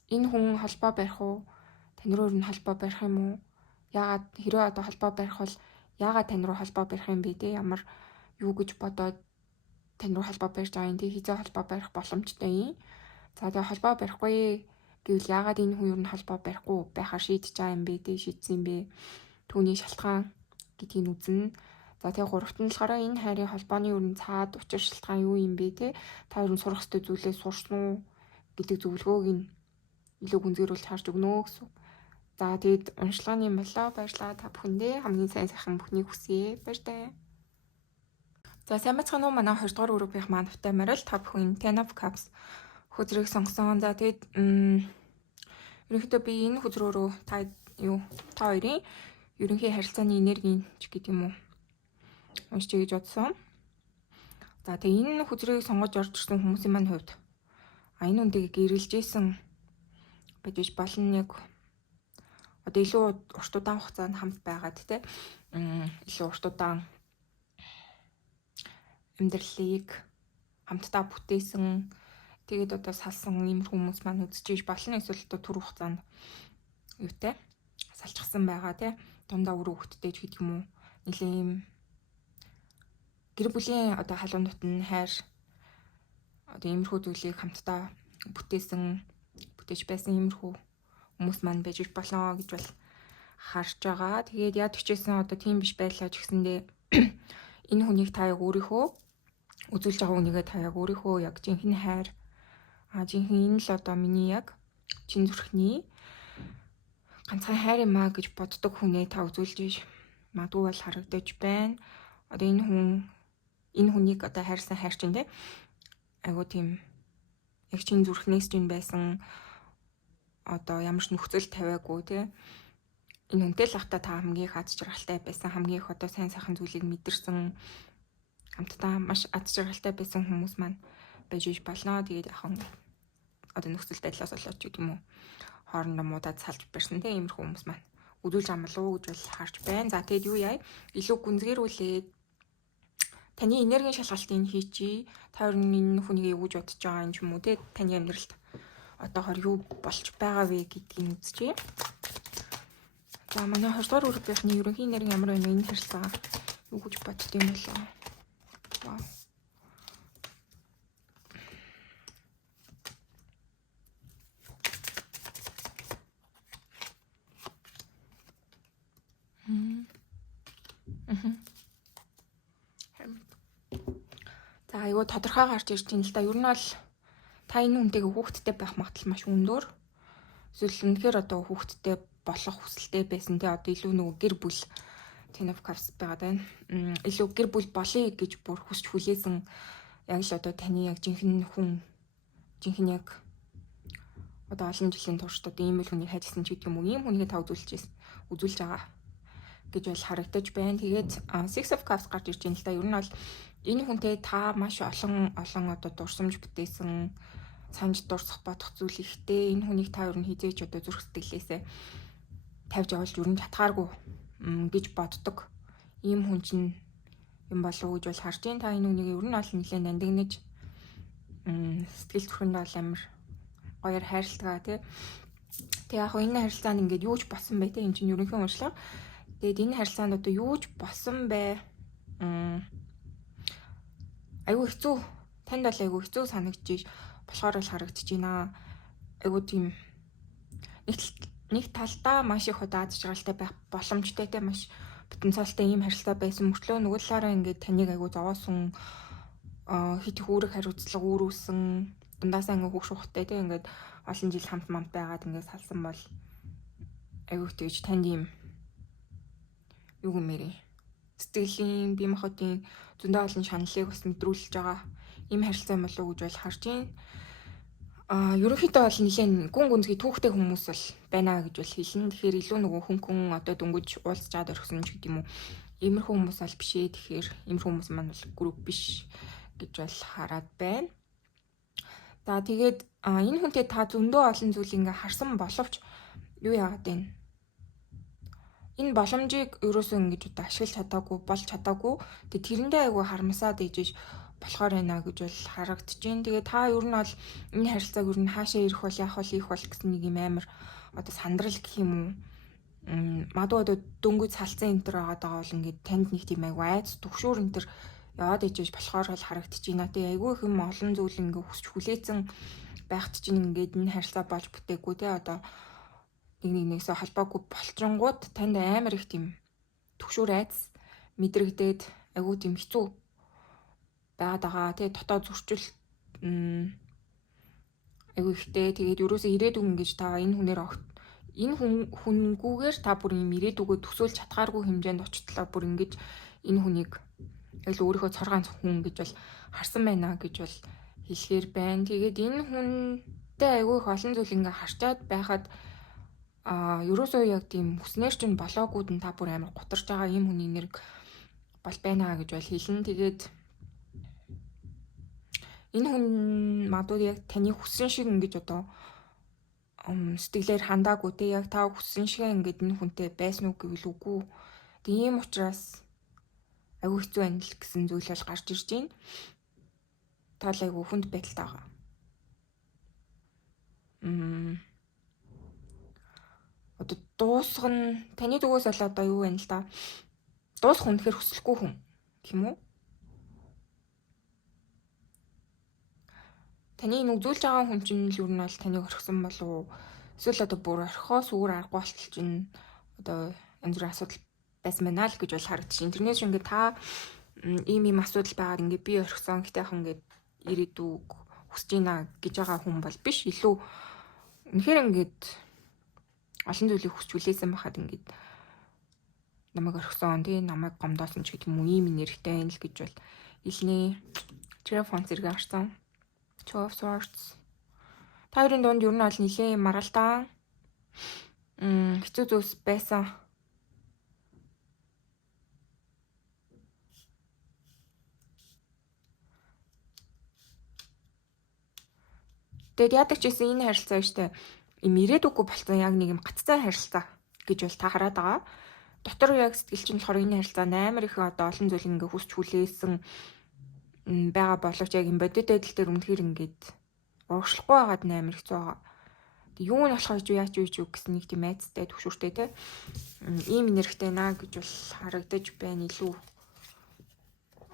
Энэ хүн холбоо барих уу? Тань руу ер нь холбоо барих юм уу? Яагаад хэрвээ одоо холбоо барих бол яагаад тань руу холбоо барих юм бэ те? Ямар юу гэж бодоод тань руу холбоо барьж байгаа юм те? Хизээ холбоо барих боломжтой юм. За тэгээ холбоо барихгүй гэвэл яагаад энэ хүн ер нь холбоо барихгүй байхаар шийдэж байгаа юм бэ те? Шийдсэн юм бэ? Түүний шалтгаан гэдгийг үзнэ. За тэгээ гуравт нь болохоор энэ хайрын холбооны ер нь цаад учир шалтгаан юу юм бэ те? Та ер нь сурах ёстой зүйлээ сурсан уу гэдэг зөвлөгөөг нь илүү гүнзгийрүүлж харж өгнө гэсэн. За тэгэд уншлагын юм болоо. Баярлалаа та бүхэндээ. Хамгийн сайн сайхан бүхнийг хүсье. Баяртай. За сайн бацхан уу, манай 2 дугаар группийн манавтай морил та бүхэн Ten of Cups хөзрийг сонгосон. За тэгэд ерөнхийдөө би энэ хөзрөөрөө та хоёрын ерөнхий харилцааны энергийн ч гэдэг юм уу уншиж гэж бодсон. За тэгээ энэ хөзрийг сонгож орж ирсэн хүмүүсийн маань хувьд энэ үндийг гэрэлжсэн байж болно. Яг одоо илүү урт удаан хугацаанд хамт байгаад те илүү урт удаан амьдралыг хамтдаа бүтээсэн тэгээд одоо салсан ийм хүмүүс маань үзэж болно. Эсвэл одоо түр хугацаанд юутай салчихсан байгаа те дундаа үр хөвгттэй ч гэдэг юм уу нэлээ ийм гэр бүлийн одоо халуун дотн хайр одоо иймэрхүү зүйлийг хамтдаа бүтээж байсан иймэрхүү хүмүүс маань байж болно гэж бол харж байгаа. Тэгээд яд хичээсэн одоо тийм биш байлаа ч гэсэндээ энэ хүнийг та яг өөрийнхөө үзүүлж байгаа хүнийгээ та яг өөрийнхөө яг жинхэнэ хайр жинхэнэ энэ л одоо миний яг чин зүрхний ганцхан хайр юм аа гэж боддог хүнээ та үзүүлж магадгүй бол харагдаж байна. Одоо энэ хүнийг одоо хайрсан хайр чинь те айгуу тийм яг чин зүрхнээс чинь байсан одоо ямар ч нөхцөл тавиагүй те энэ хүнтэй л ахта та хамгийн их аз жаргалтай байсан, хамгийн их одоо сайн сайхан зүйлийг мэдэрсэн, хамтдаа маш аз жаргалтай байсан хүмүүс маань байж болно. Тэгээд яхан одоо нөхцөл байдлаас болоод ч гэдэг юм уу хоорондоо муудаад салж барьсан те иймэрхүү хүмүүс маань үзүүлж амлуу гэж бол харж байна. За тэгээд юу яа илүү гүнзгийрүүлээд таны энергийн шалгалтыг хийчи. Та хоёр энэ хүнийг юу гэж бодож байгаа юм ч юм уу те таны амьдралд одоогоор юу болж байгаа вэ гэдгийг үзчихье. За манай 2 дугаар группийнхний ерөнхий энерги ямар байна вэ? Энэ харилцаа юу гэж бодд юм болоо. Вау. За айгүй тодорхой гарч ирж байна л да. Ер нь бол та энэ хүнтэйгээ хүүхэдтэй байх магадлал маш өндөр. Эсвэл үнэхээр одоо хүүхэдтэй болох хүсэлтэй байсан те одоо илүү нөгөө гэр бүл Ten of Cups байгаад байна. Илүү гэр бүл болъё гэж бүр хүсч хүлээсэн яг л одоо таны яг жинхэнэ хүн жинхэнэ яг одоо олон жилийн турш одоо ийм л хүнийг хайжсан ч гэдэг юм уу ийм хүнийг та үзүүлж байгаа гэж бол харагдаж байна. Тэгээд Six of Cups гарч ирж байна л да. Ер нь бол энэ хүнтэй та маш олон одоо дурсамж бүтээсэн санаж дурсах бодох зүйл ихтэй. Энэ хүнийг та ер нь хизээч одоо зүрх сэтгэлээсээ тавьж авалж ер нь чадхааргүй гэж боддог. Ийм хүн чинь юм болов уу гэж бол харж байна. Та энэ хүнийг ер нь бол нэлээд нандинаж сэтгэл зүрхэнд бол амар гоёор хайрладаг тий. Тэг яг энэ харилцаанд ингээд юу ч болсон бай тий. Энэ чинь ерөнхий уншлага. Тэгээд энэ харилцаанд одоо юу ч болсон бай. Айгу хэцүү. Танд бол айгу хэцүү санагдчих болохоор л харагдаж байна. Айгу тийм нэг талдаа маш их удаа аз жаргалтай байх боломжтой те маш потенциалтай ийм харилцаа байсан мөртлөө нөгөө талаараа ингээд таныг айгу зовоосон хит их үүрэг хариуцлага үүрүүлсэн дундаасаа ингээд хүүх шуухтай те ингээд олон жил хамт мамт байгаад ингээд салсан бол айгу тэгж танд ийм юу гэмээрээ сэтгэлийн бие махбодын зөндөө олон шаналлыг бас мэдрүүлж байгаа ийм харилцаа болов уу гэж бол харж байна. Ерөнхийдөө бол нэлээд гүн гүнзгий түүхтэй хүмүүс бол байна гэж бол хэлнэ. Тэгэхээр илүү нөгөө хүн одоо дөнгөж уулзчаад орхисон ч гэдэг юм уу. Иймэрхүү хүмүүс бол биш ээ. Тэгэхээр иймэрхүү хүмүүс маань бол групп биш гэж бол хараад байна. За тэгээд энэ хүнтэй та зөндөө олон зүйл ингээ харсан боловч юу яагаад вэ? Энэ боломжийг ерөөсөө ингэж одоо ашиглаж чадаагүй, болж чадаагүй. Тэгээд тэрэндээ айгүй харамсаад ижиж болохоор байна гэж бол харагдаж байна. Тэгээ та ер нь бол энэ харилцааг ер нь хаашаа ирэх бол яах бол ийх бол гэсэн нэг юм амар одоо сандрал гэх юм уу. Магадгүй одоо дөнгөж салцсан энэ төр байгаа бол ингээд танд нэг тийм айгүй айц төгшөөр энэ төр яваад ижиж болохоор бол харагдаж байна. Тэгээ айгүй их юм олон зүйл ингээд хүсч хүлээсэн байхт чинь ингээд энэ харилцаа болж бүтээгүй те одоо нэгнээсээ холбоогүй болчингууд танд амар их тийм төгшөөр айц мэдрэгдээд айгүй тийм хэцүү байгаа тий дотоод зөрчил айгүй ихтэй. Тэгээд ерөөсөө ирээдүг ингэж та энэ хүнээр энэ хүнгүүгээр та бүр юм ирээдүгөө төсөөлж чадхааргүй хэмжээнд очтлоо бүр ингэж энэ хүнийг яг л өөрийнхөө цоргаан хүн гэж бол харсан байна гэж бол хэлэхээр байна. Тэгээд энэ хүнтэй айгүй их олон зүйл ингээ харчаад байхад ерөөсөө яг тийм хүснээр чинь болоогүйд нь та бүр амар гутарж байгаа юм хүний нэр бол байна гэж бол хэлнэ. Тэгээд энэ хүн магадгүй яг таны хүссэн шиг ингэж одоо сэтгэлээр хандаагүй те яг та хүссэн шиг ингэж энэ хүнтэй байсан уу гэвэл үгүй. Тийм учраас айгүй хэцүү байна л гэсэн зүйл бол гарч ирж байна. Тал айгүй хүнд байдалтай байгаа. Одоо дуусах нь таны дүгээс бол одоо юу байна л да? Дуусах үнэхээр хүсэлгүй хүн тийм үү? Таны энэ үзүүлж байгаа хүн чинь л юу нь бол таныг орхисон болов уу? Эсвэл одоо бүр орхихоос өөр аргагүй болтол чинь одоо янз бүрийн асуудал байсан байна л гэж бол харагдчих. Тэрнээс шиг ингээд та ийм асуудал байгаад ингээд би орхисон гэтээхэн ингээд ирээдүг хүсэж ийна гэж байгаа хүн бол биш. Илүү үнэхээр ингээд олон зүйлийг хүсч хүлээсэн байхад ингээд намайг орхисон тий намайг гомдоосон ч гэдэг юм уу ийм нэрхтэй байл гэж бол илний телефон зэрэг харсан. Two of Swords. Та хоёрын дунд ер нь бол нэлээд маргалдаа хэцүү зүйлс байсан. Тэгэд яадаг ч гэсэн энэ харилцаа штэ им ирээдүггүй болсон яг нэг юм гаццай харилцаа гэж бол та хараад байгаа. Дотор яг сэтгэл чинь болохоор энэ харилцаа амар их одоо олон зүйл ингээ хүсч хүлээсэн байгаа боловч яг юм бодит байдал дээр үнэхээр ингээд урагшлахгүй байгаад амар хэцүү байгаа. Тэг юу нь болохоор яач юу гэсэн нэг тийм айцтай төвшөртэй те. Ийм нэрхтэй наа гэж бол харагдаж байна илүү.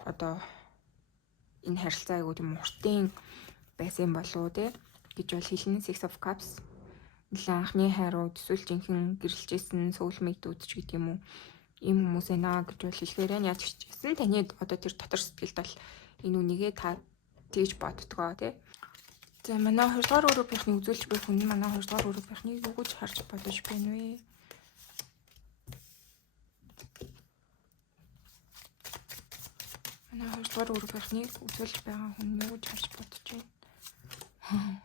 Одоо энэ харилцаа айгуу тийм уртын байсан болов уу те гэж бол хэлнэ. Six of Cups. Нилээн анхны хайрууд эсвэл жинхэнэ гэрэлжсэн soulmate-үүд ч гэдэг юм уу. Ийм хүмүүс ээ гэж бол хэлэхээр яа ч гэсэн таны одоо тэр дотор сэтгэлд бол энэ үнийгээ та тэгж боддгоо тий. За манай 2 дугаар Европынхны үзүүлж буй хүн манай 2 дугаар Европынхныг юу гэж харж бодож байна вэ? Манай 2 дугаар Европынхныг үзүүлж байгаа хүн юу гэж харж бодож байна?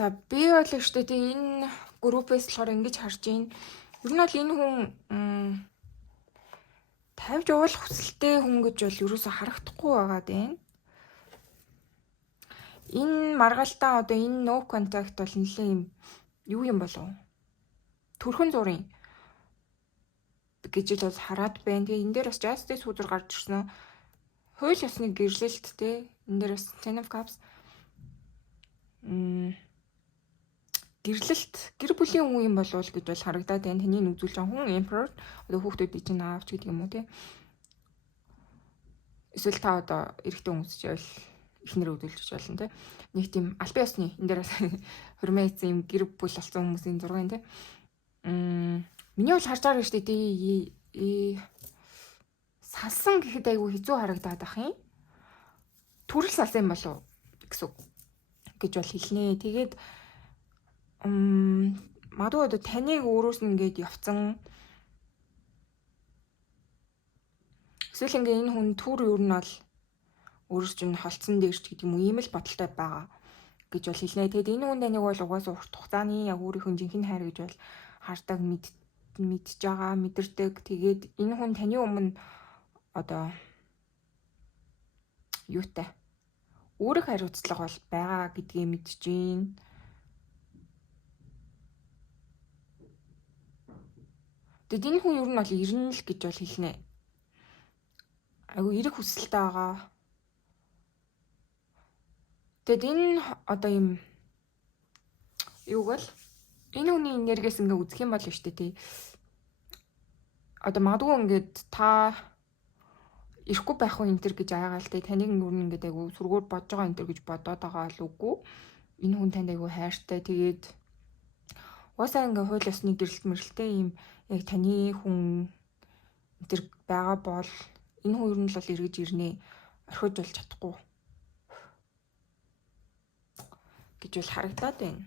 За би бол ихтэй энэ группээс болохоор ингэж харж байна. Ер нь бол энэ хүн тавьж уулах хүсэлтэй хүн гэж бол ерөөсө харагдахгүй байгаа дээ. Энэ маргаалтаа одоо энэ no contact бол нэлээ юм юу юм болов? Төрхөн зурын гэж л бас хараад байна. Тэгээ энэ дээр бас justice хүзэр гарч ирсэн. Хууль ёсны гэрлэлт те. Энэ дээр бас Ten of Cups гэрлэлт гэр бүлийн хүн юм болов уу гэж бол харагдаад байна. Таны үзүүлж байгаа хүн Emperor одоо хүүхдүүдийн чинь аавч гэдэг юм уу те. Эсвэл та одоо эрэгтэй хүмүүс ч байвал эхнэр үзүүлж болно те. Нэг тийм албан ёсны энэ дээр бас хурмаа ийцэн юм гэр бүл болсон хүмүүсийн зураг юм те. Миний бол харж байгаа шүү дээ. Салсан гэхэд айгүй хэцүү харагдаад ах юм. Түрэл салсан юм болов гэсэн гэж бол хэлнэ. Тэгээд магадгүй одоо таныг өөрөөс нь ингээд явцсан. Эсвэл ингээд энэ хүн түр юу нь бол өөрөөс чинь холцсон дээрч гэдэг юм уу ийм л бодолтой байгаа гэж бол хэлнэ. Тэгэд энэ хүн таныг бол угаасаа урт хугацааны яг өөрийнхөө жинхэнэ хайр гэж бол хардаг мэдж байгаа мэдэрдэг. Тэгээд энэ хүн таны өмнө одоо юутай өөрөх хариуцлага бол байгаа гэдгийг мэдж байна. Тэгэд энэ хүн ер нь бол ирнэ л гэж бол хэлнэ. Айгу эрэг хүсэлтэй байгаа. Тэгэд энэ одоо юм юу гэл энэ хүний энергиэс ингээ үзэх юм бол шүү дээ тий. Одоо магадгүй ингээд та ирэхгүй байх уу энэ төр гэж аягаалтай таныг нүрн ингээд айгу сүргүүр бодож байгаа энэ төр гэж бодоод байгаа л үгүй. Энэ хүн танд айгу хайртай. Тэгээд уусаа ингээ хууль ёсны гэрэлт мэрэлтэй юм яг таны хүн энэ төр байгаа бол энэ хүн ер нь л эргэж ирнэ. Орхиж болж чадахгүй гэж бол харагдаад байна.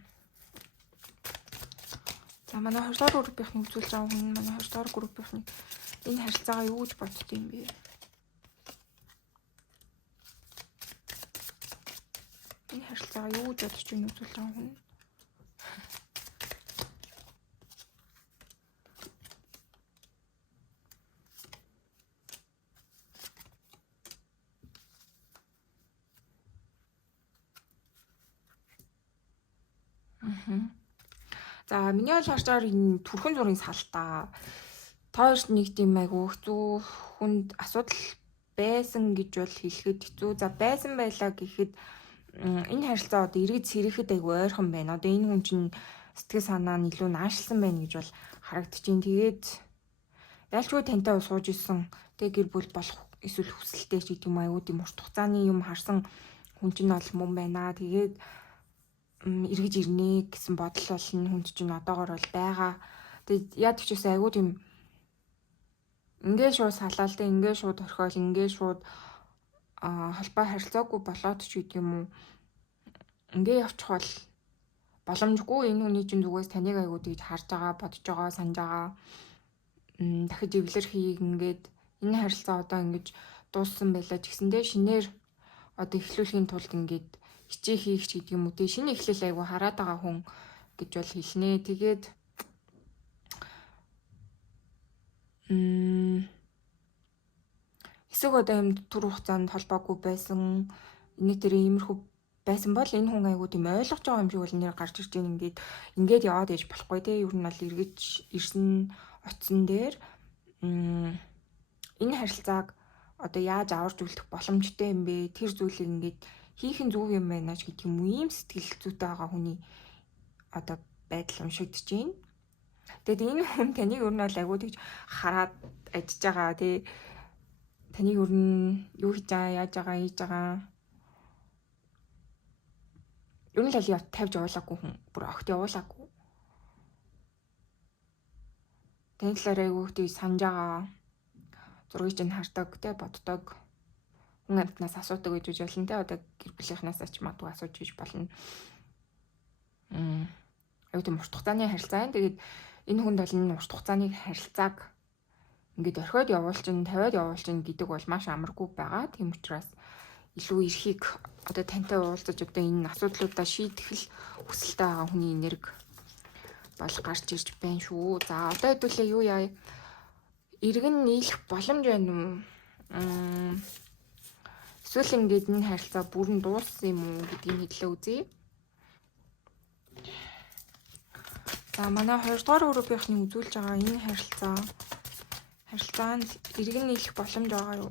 За манай 20 дугаар группийнхний үзүүлж байгаа хүн манай 20 дугаар группийнхний энэ харилцаагаа юу гэж бодд юм бэ? Энэ харилцаагаа юу гэж бодож байна үзүүлж байгаа хүн? За миний бол харж байгаа энэ түрхэн зургийн салтаа та хоёрт нэг тийм айгүй хэцүү хүнд асуудал байсан гэж бол хэлэхэд хэцүү. За байсан байлаа гэхэд энэ харилцаа одоо эргэж сэрэхэд айгүй ойрхон байна. Одоо энэ хүн чинь сэтгэл санаа нь илүү наашилсан байна гэж бол харагдчихээн. Тэгээд ялчгүй тантай сууж исэн. Тэг гэр бүл болох эсвэл хүсэлтэй ч гэдэг юм айгүй тийм урт хугацааны юм харсан хүн чинь бол мөн байна. Тэгээд эргэж ирнэ гэсэн бодол бол энэ хүнд чинь одоогор бол байгаа. Тэгээд яд ч гэсэн айгүй тийм ингээ шууд салаалтай, ингээ шууд орхиол, ингээ шууд холбоо харилцаагүй болоод ч гэдэг юм уу. Ингээ явчих бол боломжгүй. Энэ хүний чинь зүгээс таныг айгүй тэгж харж байгаа, бодож байгаа, санаж байгаа. Дахиж эвлэр хийх ингээд энэ харилцаа одоо ингэж дууссан байлаа ч гэсэндээ шинээр одоо эхлүүлэхийн тулд ингээд хичээ хийх ч гэдэг юм уу. Тэг шинэ эхлэл айгүй хараад байгаа хүн гэж бол хэлнэ. Тэгээд эсвэл одоо юм түр хугацаанд холбоогүй байсан нэг тэр иймэрхүү байсан бол энэ хүн айгүй тийм ойлгож байгаа юм шиг бол нэр гарч ирж байгаа ингээд яваад ээж болохгүй те. Ер нь бол эргэж ирсэн очсон дээр энэ харилцааг одоо яаж аварж үлдэх боломжтой юм бэ? Тэр зүйлийг ингээд хийх нь зөв юм байна ч гэдэг юм уу. Ийм сэтгэл зүйтэй байгаа хүний одоо байдал уншигдэж байна. Тэгэд энэ хүн таныг ер нь бол айгүй тэгж хараад ажиж байгаа тий. Таныг ер нь юу хийж байгаа, яаж байгаа, хийж байгаа. Ер нь л яв тавьж явуулаагүй хүн. Бүр огт явуулаагүй. Таны талаар айгүй тэг санаж байгаа. Зургийг чинь хардаг тий, боддог. Хүн амтнаас асуудаг гэж болно те. Одоо гэр бүлийнхнаас ч магадгүй асууж хийж болно. Аюу тийм урт хугацааны харилцаа. Тэгээд энэ хүнд бол энэ урт хугацааны харилцааг ингээд орхиод явуулчин, тавиад явуулчин гэдэг бол маш амаргүй байгаа. Тийм учраас илүү эрхийг одоо тантай уулзаж одоо энэ асуудлуудаа шийдэх л хүсэлтэй байгаа хүний энерги бол гарч ирж байна шүү. За одоо хэдүүлээ юу яа? Иргэн нийлэх боломж байна уу? Эсвэл ингээд энэ харилцаа бүрэн дууссан юм уу гэдгийг хэлээ үзье. За манай 2 дугаар группийнхний үзүүлж байгаа энэ харилцаанд иргэн нийлэх боломж байгаа юу?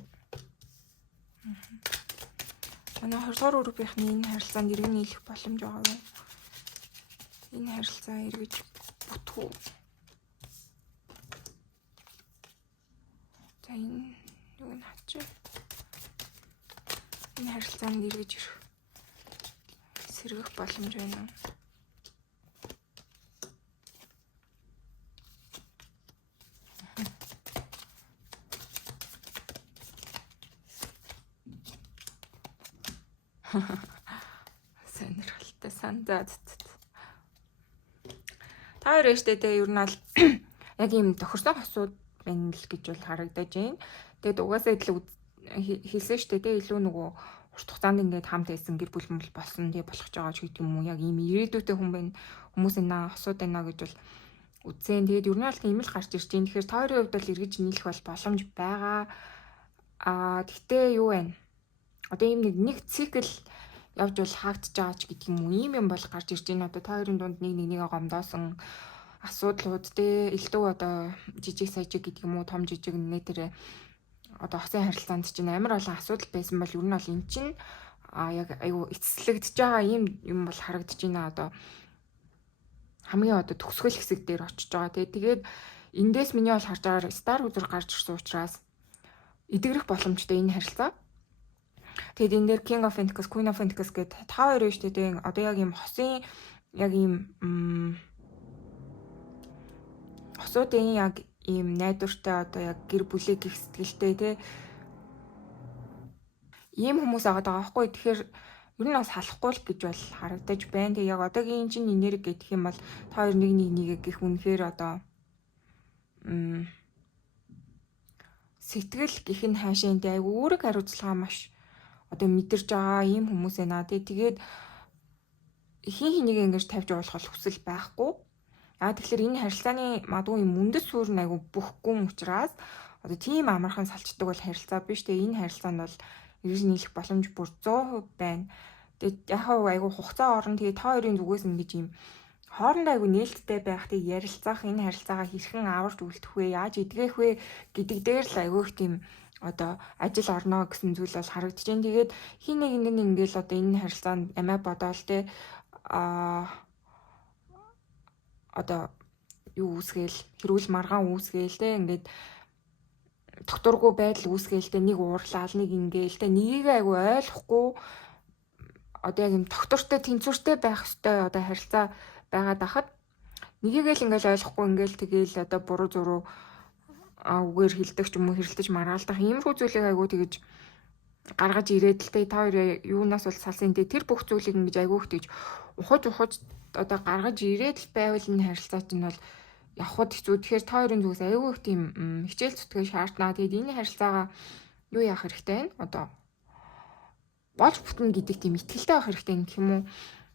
Манай 2 дугаар группийнхний энэ харилцаанд иргэн нийлэх боломж байгаа юу? Энэ харилцаа эргэж бүтэх үү? За энэ юу н хачаа? Энэ харилцаанд эргэж ирэх сэргэх боломж байна уу? Сонирхолтой сандаад. Та хоёр ээжтэй ер нь бол яг ийм тохирсон хосууд байна л гэж бол харагдаж байна. Тэгээд угаасаа хэлсэн штэ тэ илүү нөгөө урт хугацаанд ингээд хамт байсан гэр бүл болсон тий болох ч байгаа ч гэдэг юм уу. Яг ийм ирээдүйтэй хүн байна. Хүмүүс энэ хосууд байна гэж бол үзсэн. Тэгээд ер нь бол тийм л гарч ирж байна. Тэгэхээр та хоёрын хувьд бол эргэж нийлэх бол боломж байгаа. Гэхдээ юу вэ? Одоо ийм нэг цикл явж бол хаагдж байгаа ч гэдэг юм уу. Ийм юм бол гарч ирж байна. Одоо та хоёрын дунд нэг гомдоосон асуудлууд те элдв одоо жижиг сажиг гэдэг юм уу, том жижиг нэтэр одоо хосын харилцаанд чинь амар олон асуудал байсан бол ер нь бол эн чинь яг айгу эцэслэгдэж байгаа юм бол харагдаж байна. Одоо хамгийн одоо төгсгөл хэсэг дээр очиж байгаа. Тэгээд эндээс миний бол харж байгаа Star Wars гарч ирсэн учраас эдгэрэх боломжтой энэ харилцаа. Тэгээд энэ дээр King of Fantasy, Queen of Fantasy гэдэг та хоёр шүү дээ. Одоо яг ийм хосын яг ийм хосуудын яг ийм найдвартай одоо яг гэр бүлээ гих сэтгэлтэй те ийм хүмүүс аваад байгаа байхгүй. Тэгэхээр ер нь бас халахгүй л гэж бол харагдаж байна. Тэг яг одоогийн чинь энерги гэх юм бол та хоёр нэг гих үнэхээр одоо сэтгэл гих нь хаашаантай айгу үүрэг хариуцлага маш одоо мэдэрч байгаа ийм хүмүүс байна. Тэгээд хин хэнийг ингэж тавьж явуулах бол хүсэл байхгүй. Тэгэхээр энэ харилцааны магадгүй юм үндэс суурь нь айгу бүхгүй учраас одоо тийм амархан салцдаг бол харилцаа биш. Тэгээ энэ харилцаа нь бол эргэж нийлэх боломж бүр 100% байна. Тэгээд яг айгу хугацаа орно. Тэгээ та хоёрын зүгээс ингэж юм хоорондоо айгу нээлттэй байх, тэг ярилцах, энэ харилцаагаа хэрхэн аварч үлдэх вэ, яаж эдгэх вэ гэдэг дээр л айгу их тийм одоо ажил орно гэсэн зүйл бол харагдаж байна. Тэгээд хин нэг ингээл одоо энэ харилцаанд амиа бодоол те одоо юу үүсгээл хэрүүл маргаан үүсгээл те ингээд докторгүй байдал үүсгээл те нэг уурлаал нэг ингээл те нэгийг айгу ойлгохгүй одоо яг юм доктортой тэнцвэртэй байх ёстой одоо харилцаа байгаад ахад нэгийгэл ингээл ойлгохгүй ингээл тэгээл одоо буруу зуруу үгээр хилдэг ч юм уу хэрэлдэж маргаалдах иймэрхүү зүйлийг айгу тэгэж гаргаж ирээд л та хоёр юунаас бол салсан дээ тэр бүх зүйлийг ингэж айгуух тэгж ухаж одоо гаргаж ирээд л байвал энэ харилцаа чинь бол явхад хэцүү. Тэгэхээр та хоёрын зүгээс айгүй их тийм хичээл зүтгэж шаардна. Тэгээд энэ харилцаагаа юу яах хэрэгтэй вэ? Одоо болж бүтнэ гэдэг тийм итгэлтэй байх хэрэгтэй гэх юм уу?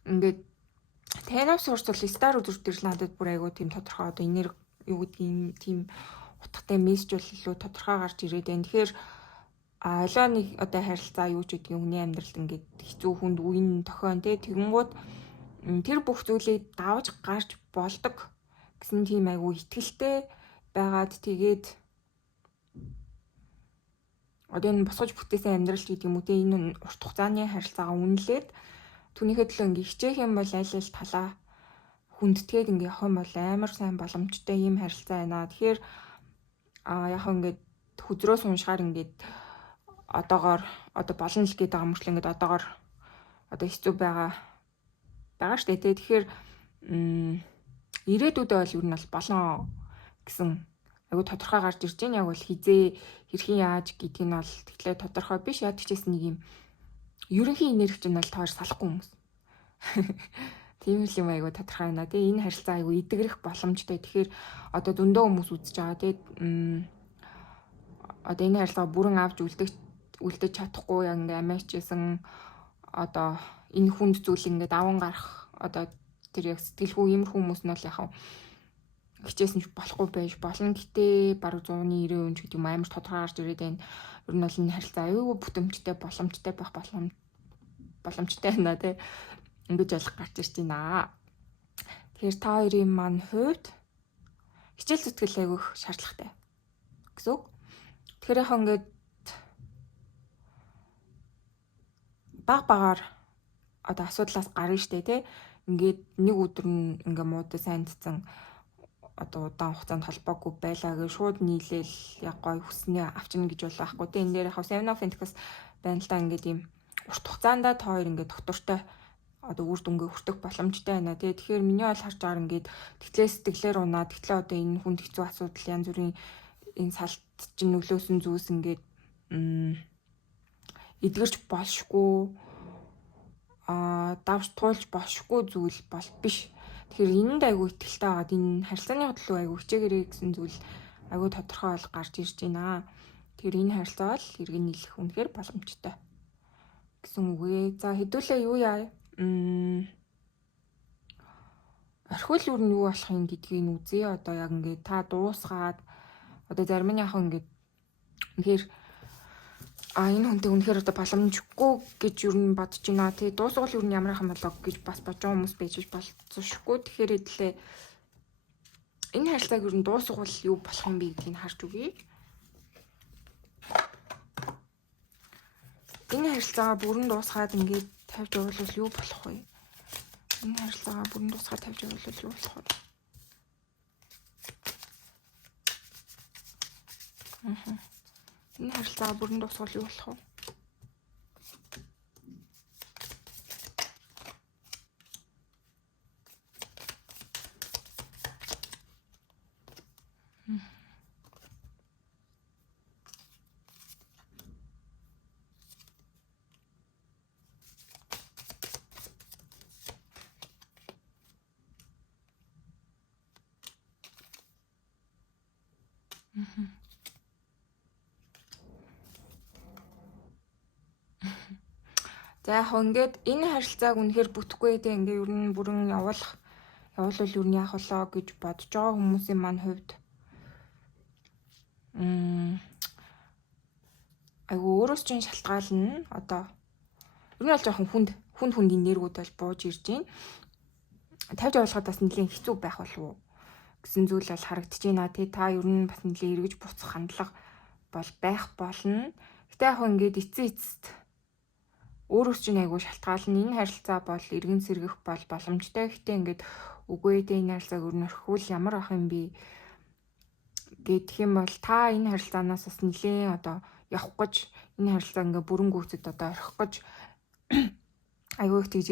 Ингээд танаас сурцвал Star Wars дээр л надад бүр айгүй тийм тодорхой одоо энерги юу гэдгийг тийм утгатай мессеж бол илүү тодорхой гарч ирээд байна. Тэгэхээр алаа нэг одоо харилцаа юу ч гэдгийг хүний амьдралд ингээд хэцүү хүнд үеийн тохион тэгэнгүүт тэр бүх зүйлийг давж гарч болдог гэсэн тийм айгүй итгэлтэй байгаад тэгээд одоо энэ босгож бүтээсэн амьдрал гэдэг юм уу те энэ урт хугацааны харилцаагаа үнэлээд түүнийхээ төлөө ингээ хичээх юм бол аль талаа хүндэтгээд ингээ явах юм бол амар сайн боломжтой ийм харилцаа байна. Тэгэхээр яг ингээд хүзрөөс уншихаар ингээд одоогоор одоо болно л гэдэг байгаа мөрчлөө ингээд одоогоор одоо хэцүү байгаа штэ тий. Тэгэхээр ирээдүйдээ бол ер нь бол болно гэсэн айгу тодорхой гарч ирж байна. Яг бол хизээ хэрхэн яаж гэдг нь бол тэгэхээр тодорхой биш. Яд ч гэсэн нэг юм ерөнхий энерги чинь бол тоор салахгүй хүмүүс. Тийм л юм айгу тодорхой байна тий. Энэ харилцаа айгу эдгэрэх боломжтой. Тэгэхээр одоо зөндөө хүмүүс үзэж байгаа тий. Одоо энэ харилцаа бүрэн авч үлдэж чадахгүй яг ингээ амиачсэн одоо энэ хүнд зүйл ингээд аван гарах одоо тэр яг сэтгэлгүй иймэрхүү хүмүүс нь бол яхав хичээсэн ч болохгүй байж болно. Гэтэ баруун 190% ч гэдэг юм амар тодорхой гарч ирээд байна. Ер нь бол энэ харилцаа аюулгүй бүтэмжтэй боломжтой байх боломжтой байна тий. Ингэж ялах гарч ирж байна. Тэгэхээр та хоёрын маань хувьд хичээл зүтгэл айгүйх шаардлагатай гэсэн үг. Тэгэхээр яг ингээд багаар одоо асуудлаас гарна штэ тий. Ингээд нэг өдөр нь ингээ муудаа сайндсан одоо удаан хугацаанд холбоогүй байлаа гэж шууд нийлээл яг гой хүснээ авчна гэж бол байхгүй тий. Энэ дээр яг Seven of Pentacles байна л да ингээд юм урт хугацаанд та хоёр ингээд доктортой одоо үр дүнгээ хүртэх боломжтой байна тий. Тэгэхээр миний бол харж байгаа ингээд тэгтлээ сэтгэлээр унаа тэгтлээ одоо энэ хүнд хэцүү асуудал янз бүрийн энэ салт чинь нөлөөсөн зүйлс ингээд эдгэрч болшгүй давж туулж болшгүй зүйл бол биш. Тэгэхээр энэнд айгүй ихтэй байгаад энэ харилцааны төлөө айгүй хичээгээрэй гэсэн зүйл айгүй тодорхой бол гарч ирж байна. Тэгэхээр энэ харилцаа бол иргэн нийлэх үнэхээр боломжтой гэсэн үг ээ. За хэдүүлээ юу яа? Орхиул юу нь юу болох юм гэдгийг үзье. Одоо яг ингээд та дуусгаад одоо зарим нь яг ингээд үнэхээр энэ хүнтэй үнэхээр одоо боломжгүй гэж юу нь бодож байна. Тэгээ дуусгал юу нь ямар хам болоо гэж бас бодож байгаа хүмүүс байж болцсошгүй. Тэгэхээр хэдлээ энэ харилцааг юу нь дуусгал юу болох юм бэ гэдгийг харж үгэй. Энэ харилцаагаа бүрэн дуусгаад ингээд тавьж явуулвал юу болох вэ? Энэ харилцаагаа бүрэн тусгаар тавьж явуулвал юу болох вэ? Энэ харилцаагаа бүрэн тусгал юу болох вэ? За яг ингээд энэ харилцааг үнэхээр бүтэхгүй дээ ингээ ер нь бүрэн явуулвал ер нь яах болоо гэж бодож байгаа хүмүүсийн маань хувьд айгу өөрөөс чинь шалтгаална. Одоо ер нь бол жоохон хүндийн нэргүүд бол бууж ирж байна. Тавьж явуулахад бас нэлийн хэцүү байх болов уу гэсэн зүйл бол харагдаж байна. Та ер нь бас нэлийн эргэж буцах хандлага бол байх болно. Гэтэ яг ингээд эцэст өөрөөс чинь айгу шалтгаална. Энэ харилцаа бол эргэн сэргэх бол боломжтой. Гэтэ ингээд үгүй ээ энэ харилцааг өөр нь орхивол ямар ах юм бэ гэх юм бол та энэ харилцаанаас бас нэлийн одоо явах гэж энэ харилцаа ингээ бүрэн гүйцэд одоо орхих гэж айгу их тэгж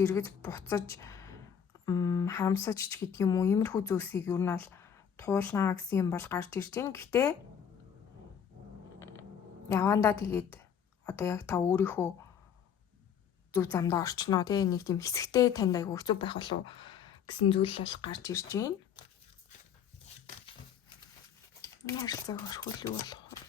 эргэж буцаж харамсаж ч гэдэг юм уу иймэрхүү зүйлсийг ер нь бол туулнаа гэсэн юм бол гарч ирж байна. Гэхдээ явандаа тэгээд одоо яг та өөрийнхөө зөв замдаа орчноо тий нэг тийм хэсэгтэй танд айгу хэцүү байх болов гэсэн зүйл бол гарч ирж байна. Энэ харилцааг орхивол юу болох вэ?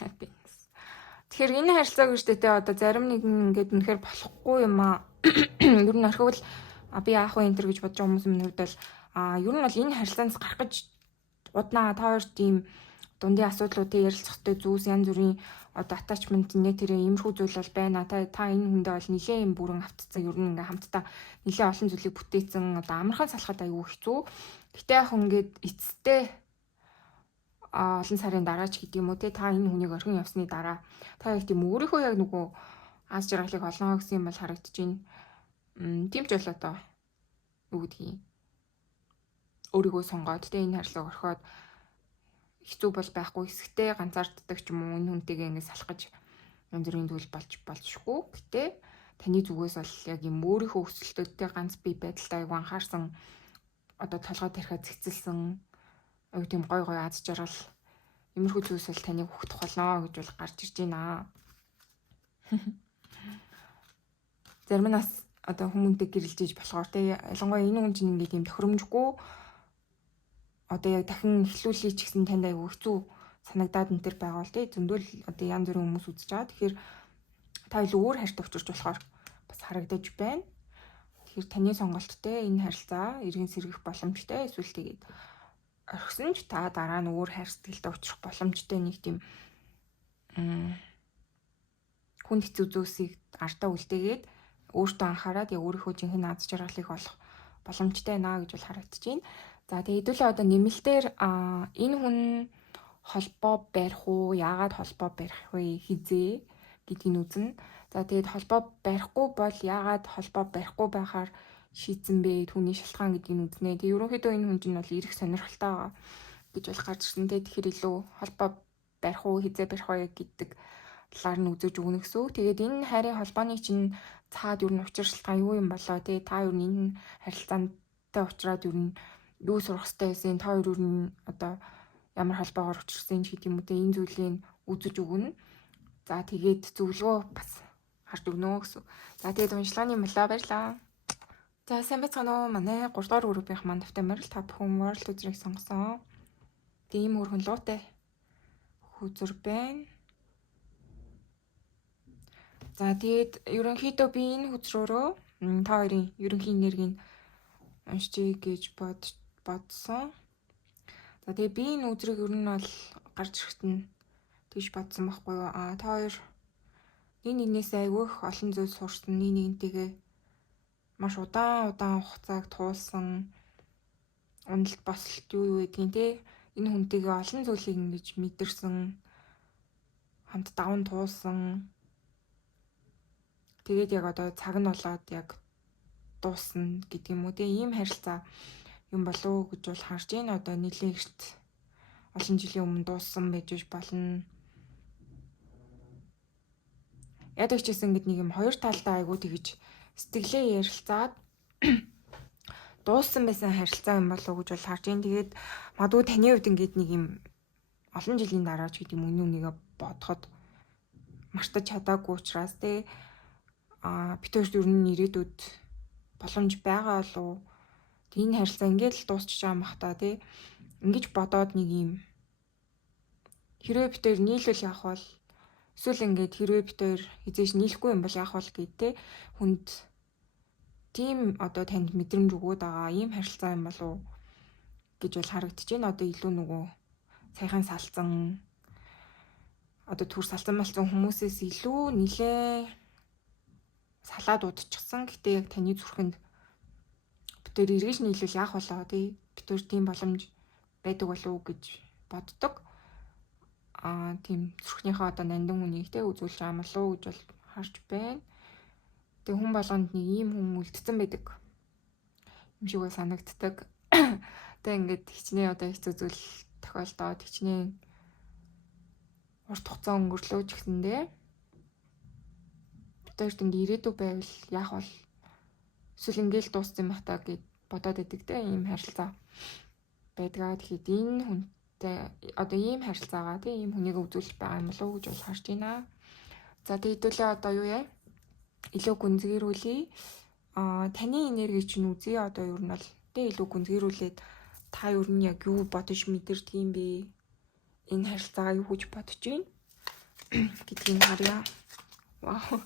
Happiness. Тэгэхээр энэ харилцааг үстэй одоо зарим нэг ингээд үнэхээр болохгүй юм аа. Ер нь орхивол би яах вэ энэ төр гэж бодож байгаа хүмүүсийн хувьд бол ер нь бол энэ харилцаанаас гарах гэж уднаа та хоёр тийм дундын асуудлуудыг ярилцахтай зүйлс янз бүрийн одоо attachment нэ тэр иймэрхүү зүйл бол байна. Та энэ хүндээ бол нэлээд юм бүрэн автцсан ер нь ингээм хамтдаа нэлээд олон зүйлийг бүтээсэн одоо амархан салахад аюу хэцүү. Гэтэ яг ингээд эцэстээ олон сарын дараа ч гэдэг юм уу те та энэ хүнийг орхин явсны дараа та яг тийм өөрийнхөө яг нөгөө аз жаргалыг олно гэсэн юм бол харагдаж байна. Тийм ч бол одоо юу гэдгийг өөрийгөө сонгоод те энэ харилцааг орхиод хэцүү бол байхгүй хэсэгтээ ганцаарддаг ч юм уу энэ хүнтэйгээ ингэ салах гэж янз бүрийн зүйл болчихгүй. Гэтэ таны зүгээс бол яг юм өөрийнхөө өсөлтөдтэй ганц бие байдалтай аяг анхаарсан одоо толгой тарихаа цэцэлсэн аюу тийм гой аз жаргал иймэрхүү зүйлс бол таныг хөвгөх болно гэж бол гарч ирж байна. Зарим нь бас одоо хүмүүнтэй гэрэлжиж болохоор те ялангуяа энэ хүн чинь ингээд тийм тохиромжгүй одоо яг дахин эхлүүлээ ч гэсэн танд аягүй хэцүү санагдаад энэ төр байгаа бол те зөндөл одоо янз бүрийн хүмүүс үзэж байгаа. Тэгэхээр та илүү өөр хайртай учирч болохоор бас харагдаж байна. Тэгэхээр таны сонголттой энэ харилцаа эргэн сэргэх боломжтой эсвэл тэгээд орхисон ч та дараа нь өөр хайр сэтгэлтэй учрах боломжтой нэг тийм хүнд хэцүү зүйлсийг артаа үлдээгээд өөртөө анхаарад яг өөрийнхөө жинхэнэ аз жаргалыг олох боломжтой байна гэж бол харагдаж байна. За тэгээд хэдүүлээ одоо нэмэлтээр энэ хүн холбоо барих уу, яагаад холбоо барих вэ, хизээ гэдгийг үзнэ. За тэгээд холбоо барихгүй бол яагаад холбоо барихгүй байхаар шийдсэн бэ, түүний шалтгаан гэдгийг үзнэ. Тэгээд ерөнхийдөө энэ хүн чинь бол ирэх сонирхолтой байгаа гэж бол гарч ирсэн. Тэгэхээр илүү холбоо барих уу, хизээ барих уу гэдэг талаар нь үзэж өгнө гэсэн үг. Тэгээд энэ хайрын холбооны чинь цаад ер нь учир шалтгаан юу юм болоо те та ер нь энэ харилцаантай уулзраад ер нь юу сурах хэрэгтэй байсан та хоёр ер нь одоо ямар холбоогоор учирсан ч гэдэг юм уу те энэ зүйлийг үзэж өгнө. За тэгээд зөвлөгөө бас харж өгнө гэсэн. За тэгээд уншлагын мөлөө баярлаа. За сайн байцгаана уу манай 3 дугаар группийн мандавтай морил та бүхэн World үзрийг сонгосон. Тийм өрхөн луутай хүзэр байна. За тэгээд ерөнхийдөө би энэ хүзрөөрөө та хоёрын ерөнхий энергийг уншчихъя гэж бодсон. За тэгээд би энэ үзрийг ер нь бол гарч ирэхэд нь тийж бодсон байхгүй юу? Та хоёр нэг нэгнээс айгүй их олон зүйл сурсан, нэг нэгнтэйгээ маш удаан хугацааг туулсан, уналт босолт юу гэдгийг те энэ хүнтэйгээ олон зүйлийг ингэж мэдэрсэн, хамт даван туулсан. Тэгээд яг одоо цаг нь болоод яг дуусна гэдэг юм уу те, ийм харилцаа юм болов гэж бол харж байна. Одоо нэлийн эрт олон жилийн өмнө дууссан байж болно. Ядаж ч гэсэн ингэ нэг юм хоёр талдаа айгуу тэгж сэтгэлээ ярилцаад дууссан байсан харилцаа юм болов гэж бол харж байна. Тэгээд магадгүй таны хувьд ингээд нэг юм олон жилийн дараа ч гэдэг юм үннийг бодоход мартаж чадаагүй учраас те бид хоёрт ер нь ирээдүйд боломж байгаа болов. Энэ харилцаа ингээд л дуусчих байгаа юм бах та те. Ингэж бодоод нэг юм хэрвээ бид хоёр нийлүүл явах бол эсвэл ингээд хэрвээ бид хоёр хизээж нийлэхгүй юм бол явах бол гэд те хүнд тийм одоо танд мэдрэмж өгөөд байгаа ийм харилцаа юм болов гэж бол харагдаж байна. Одоо илүү нөгөө сайхан салцсан одоо түр салцсан малцсан хүмүүсээс илүү нилээ салаад удчихсан. Гэтэ яг таны зүрхэнд бид хоёр эргэж нийлүүл яах болоо тий бид хоёр тийм боломж байдаг болов уу гэж боддог. Тийм зүрхнийхээ одоо нандин хүнийг те үзүүлж байгаа юм болов уу гэж бол харж байна. Тэгээ хүн болгонд нэг ийм хүн үлдсэн байдаг юм шиг ба санагддаг. Тэгээ ингээд хичнээн одоо хэцүү зүйл тохиолдоод хичнээн урт хугацаа өнгөрлөө ч гэсэндээ бид хоёрт ингээд ирээдүй байвал яах бол эсвэл ингээл дууссан юм хата гэд бодоод байдаг те ийм харилцаа байдгаа. Тэгэхэд энэ хүнтэй одоо ийм харилцаагаа те ийм хүнийг үзүүлж байгаа юм болов уу гэж бол харж байна. За тэгээд хэдүүлээ одоо юу яа? Илүү гүнзгийрүүлээ. Таны энерги чинь үзье одоо ер нь бол тэ илүү гүнзгийрүүлээд та ер нь яг юу бодож мэдэрдэг юм бэ? Энэ харилцаагаа юу гэж бодож байна? гэдгийг харъя. Вау.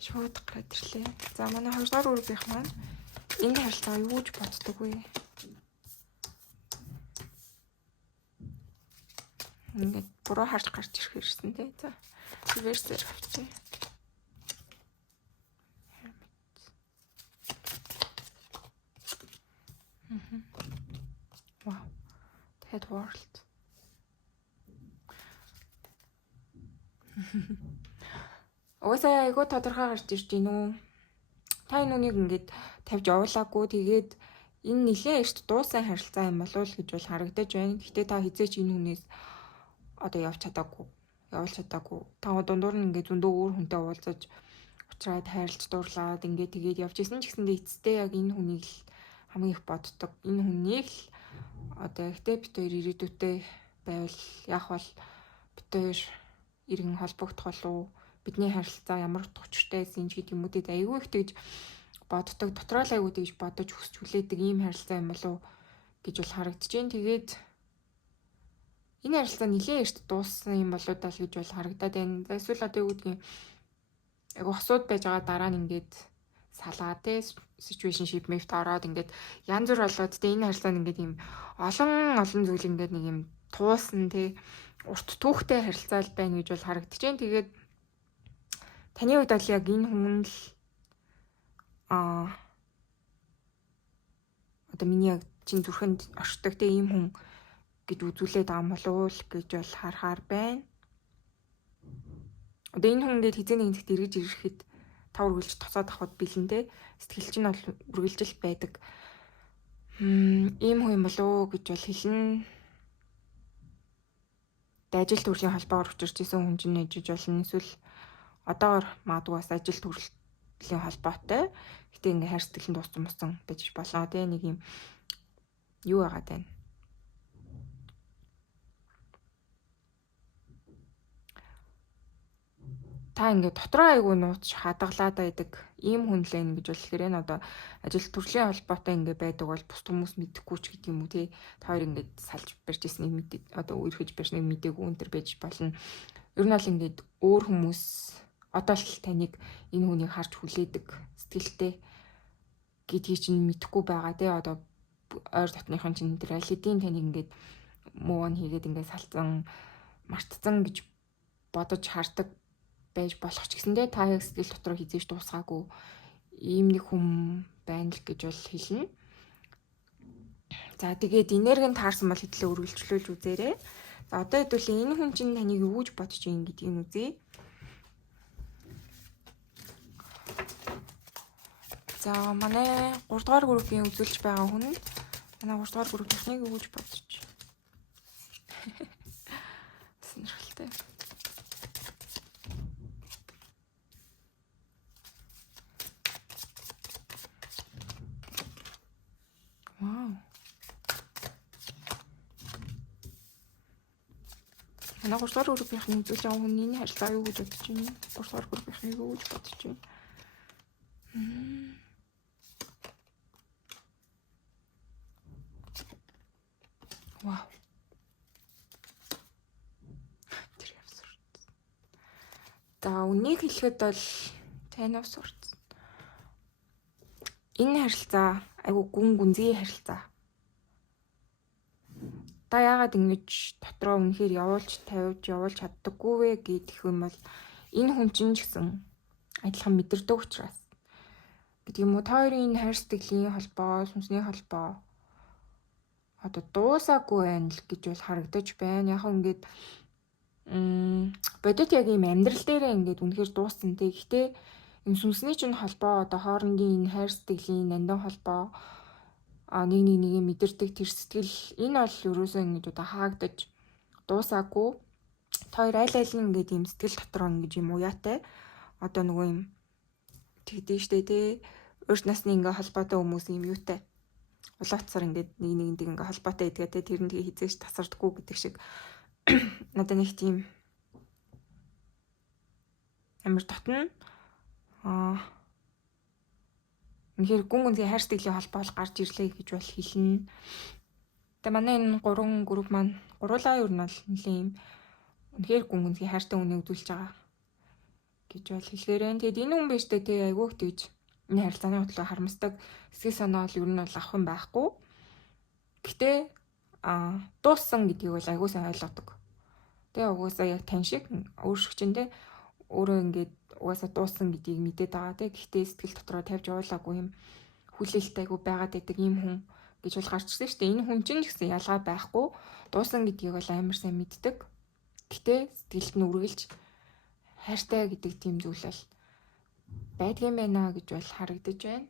Шууд гараад ирлээ. За манай 2 дугаар үргийнх маань энэ харилцаагаа юу гэж боддог вэ? Ингээд буруу харж гарч ирэх хэрэгсэн тий. За реверсээр авчихъя. Wow. Head world. Уусаа айгуу тодорхой гарч ирж гин үү? Та энэ үнийг ингээд тавьж явуулаагүй тэгээд энэ нэлээд эрт дууссан харилцаа юм болов уу гэж бол харагдаж байна. Гэхдээ та хизээч энэ хүнээс одоо явуулж чадаагүй. Та дундуур нь ингээд зөндөө өөр хүнтэй уулзаж уулзраад хайрлаж дуурлаад ингээд тэгээд явж исэн ч гэсэндээ эцэстээ яг энэ хүнийг л хамгийн их боддог. Энэ хүнийг л одоо ихтэй бид хоёр ирээдүйтэй байвал яах бол бид хоёр иргэн холбогдох болов. Бидний харилцаа ямар төвчтэй байсан ч гэдэг юм уу те айгүй их тэгж боддог. Дотроо л айгүй тэгж бодож хүсч хүлээдэг ийм харилцаа юм болов гэж бол харагдаж байна. Тэгээд энэ харилцаа нэлээд эрт дууссан юм болоо даа л гэж бол харагдаад байна. Эсвэл одоо юу гэдгийг айгүй хосууд байж байгаа дараа нь ингээд салаа те situationship мэфт ороод ингээд янз бүр болоод те энэ харилцаа нь ингээд юм олон зүйл ингээд нэг юм туусан те урт түүхтэй харилцаа л байна гэж бол харагдаж байна. Тэгээд таны хувьд бол яг энэ хүн л одоо миний яг чин зүрхэнд оршдог те ийм хүн гэж үзүүлээд байгаа юм болов уу гэж бол харахаар байна. Одоо энэ хүн ингээд хизээний хэсэгт эргэж ирэхэд та үргэлж тоцоод авахд бэлэн те сэтгэл чинь бол үргэлжил байдаг. Ийм хүн юм болов уу гэж бол хэлнэ. Ажил төрлийн холбоогоор учирч исэн хүн чинь ээжж болно. Эсвэл одоогор магадгүй бас ажил төрлийн холбоотой. Гэтэ ингээ хайр сэтгэлийн дууссан байж болоо те нэг юм юу яагаад байна. Та ингээ дотроо айгу нууц хадгалаад байдаг ийм хүн л энэ гэж бол хэлэхээр энэ одоо ажил төрлийн холбоотой ингээ байдаг бол бус хүмүүс мэдэхгүй ч гэдэг юм уу те та хоёр ингээ салж барьж ирснийг мэдээ одоо өөрхөж барьсныг мэдээгүй энэ төр байж болно. Ер нь бол ингээд өөр хүмүүс одоо л таныг энэ хүнийг харж хүлээдэг сэтгэлтэй гэдгийг чинь мэдэхгүй байгаа те одоо ойр дотныхон чинь тэр алидийн таныг ингээд муу он хийгээд ингээд салцсан мартцсан гэж бодож хардаг байж болох ч гэсэндээ та яг сэтгэл дотроо хизээж дуусгаагүй ийм нэг хүн байна л гэж бол хэлнэ. За тэгээд энергийн таарсан бол хэтлээ үргэлжлүүлж үзээрэй. За одоо хэдүүлээ энэ хүн чинь таныг юу гэж бодож байна гэдгийг үзье. За манай 3 дугаар группийн үзүүлж байгаа хүн манай 3 дугаар группийн юу гэж бодож сонирхолтой. Вау. Манай 3 дугаар группийн үзүүлж байгаа хүн энэ харилцаа юу гэж бодож байна? 3 дугаар группийн юу гэж бодож байна? Вау. Тэр абсурд. За үнийг хэлэхэд бол тань абсурд. Энэ харилцаа айгу гүн гүнзгий харилцаа. Та яагаад ингэж дотроо үнэхээр явуулж чаддаггүй вэ гэдэг юм бол энэ хүн чинь ч гэсэн адилхан мэдэрдэг учраас гэдэг юм уу. Та хоёрын энэ хайр сэтгэлийн холбоо, сүнсний холбоо одоо дуусаагүй байна л гэж бол харагдаж байна. Яг ингээд бодит яг юм амьдрал дээрээ ингээд үнэхээр дууссан те. Гэхдээ юм сүнсний чинь холбоо одоо хоорондын энэ хайр сэтгэлийн нандин холбоо нэг мэдэрдэг тэр сэтгэл энэ бол ерөөсөө ингэж одоо хаагдаж дуусаагүй. Та хоёр аль нь ингээд юм сэтгэл дотор ингэж юм уяатай одоо нөгөө юм тэгдэж штэ те. Өөрт насны ингээ холбоотой хүмүүс юм юутай улаацсаар ингээд нэг ингээ холбоотой идгээ те. Тэр нь тэгээ хизээш тасардаггүй гэдэг шиг надад нэг тийм амар дотно үнэхээр гүн гүнзгий хайр сэтгэлийн холбоо гарч ирлээ гэж бол хэлнэ. Тэгээ манай энэ 3 групп маань гуруулаа ер нь бол нэлээ юм үнэхээр гүн гүнзгий хайртай үнийг үзүүлж байгаа гэж бол хэлэхээр байна. Тэгэд энэ хүн биш дээ те айгүйх тэгж энэ харилцааны хөтлөө харамсдаг сэтгэл санаа бол ер нь бол авах юм байхгүй. Гэхдээ дууссан гэдгийг бол айгүй сайн ойлгодог. Тэгээ угаасаа яг тань шиг өөрсгчэндээ өөрөө ингээд угаасаа дууссан гэдгийг мэдээд байгаа те. Гэхдээ сэтгэл дотроо тавьж явуулаагүй юм хүлээлттэй айгүй байгаад байдаг юм хүн гэж бол гарч ирсэн шүү дээ. Энэ хүн чинь ч гэсэн ялгаа байхгүй дууссан гэдгийг бол амар сайн мэддэг. Гэхдээ сэтгэлд нь үргэлж хайртай гэдэг тийм зүйл бол байдгийн байна гэж бол харагдаж байна.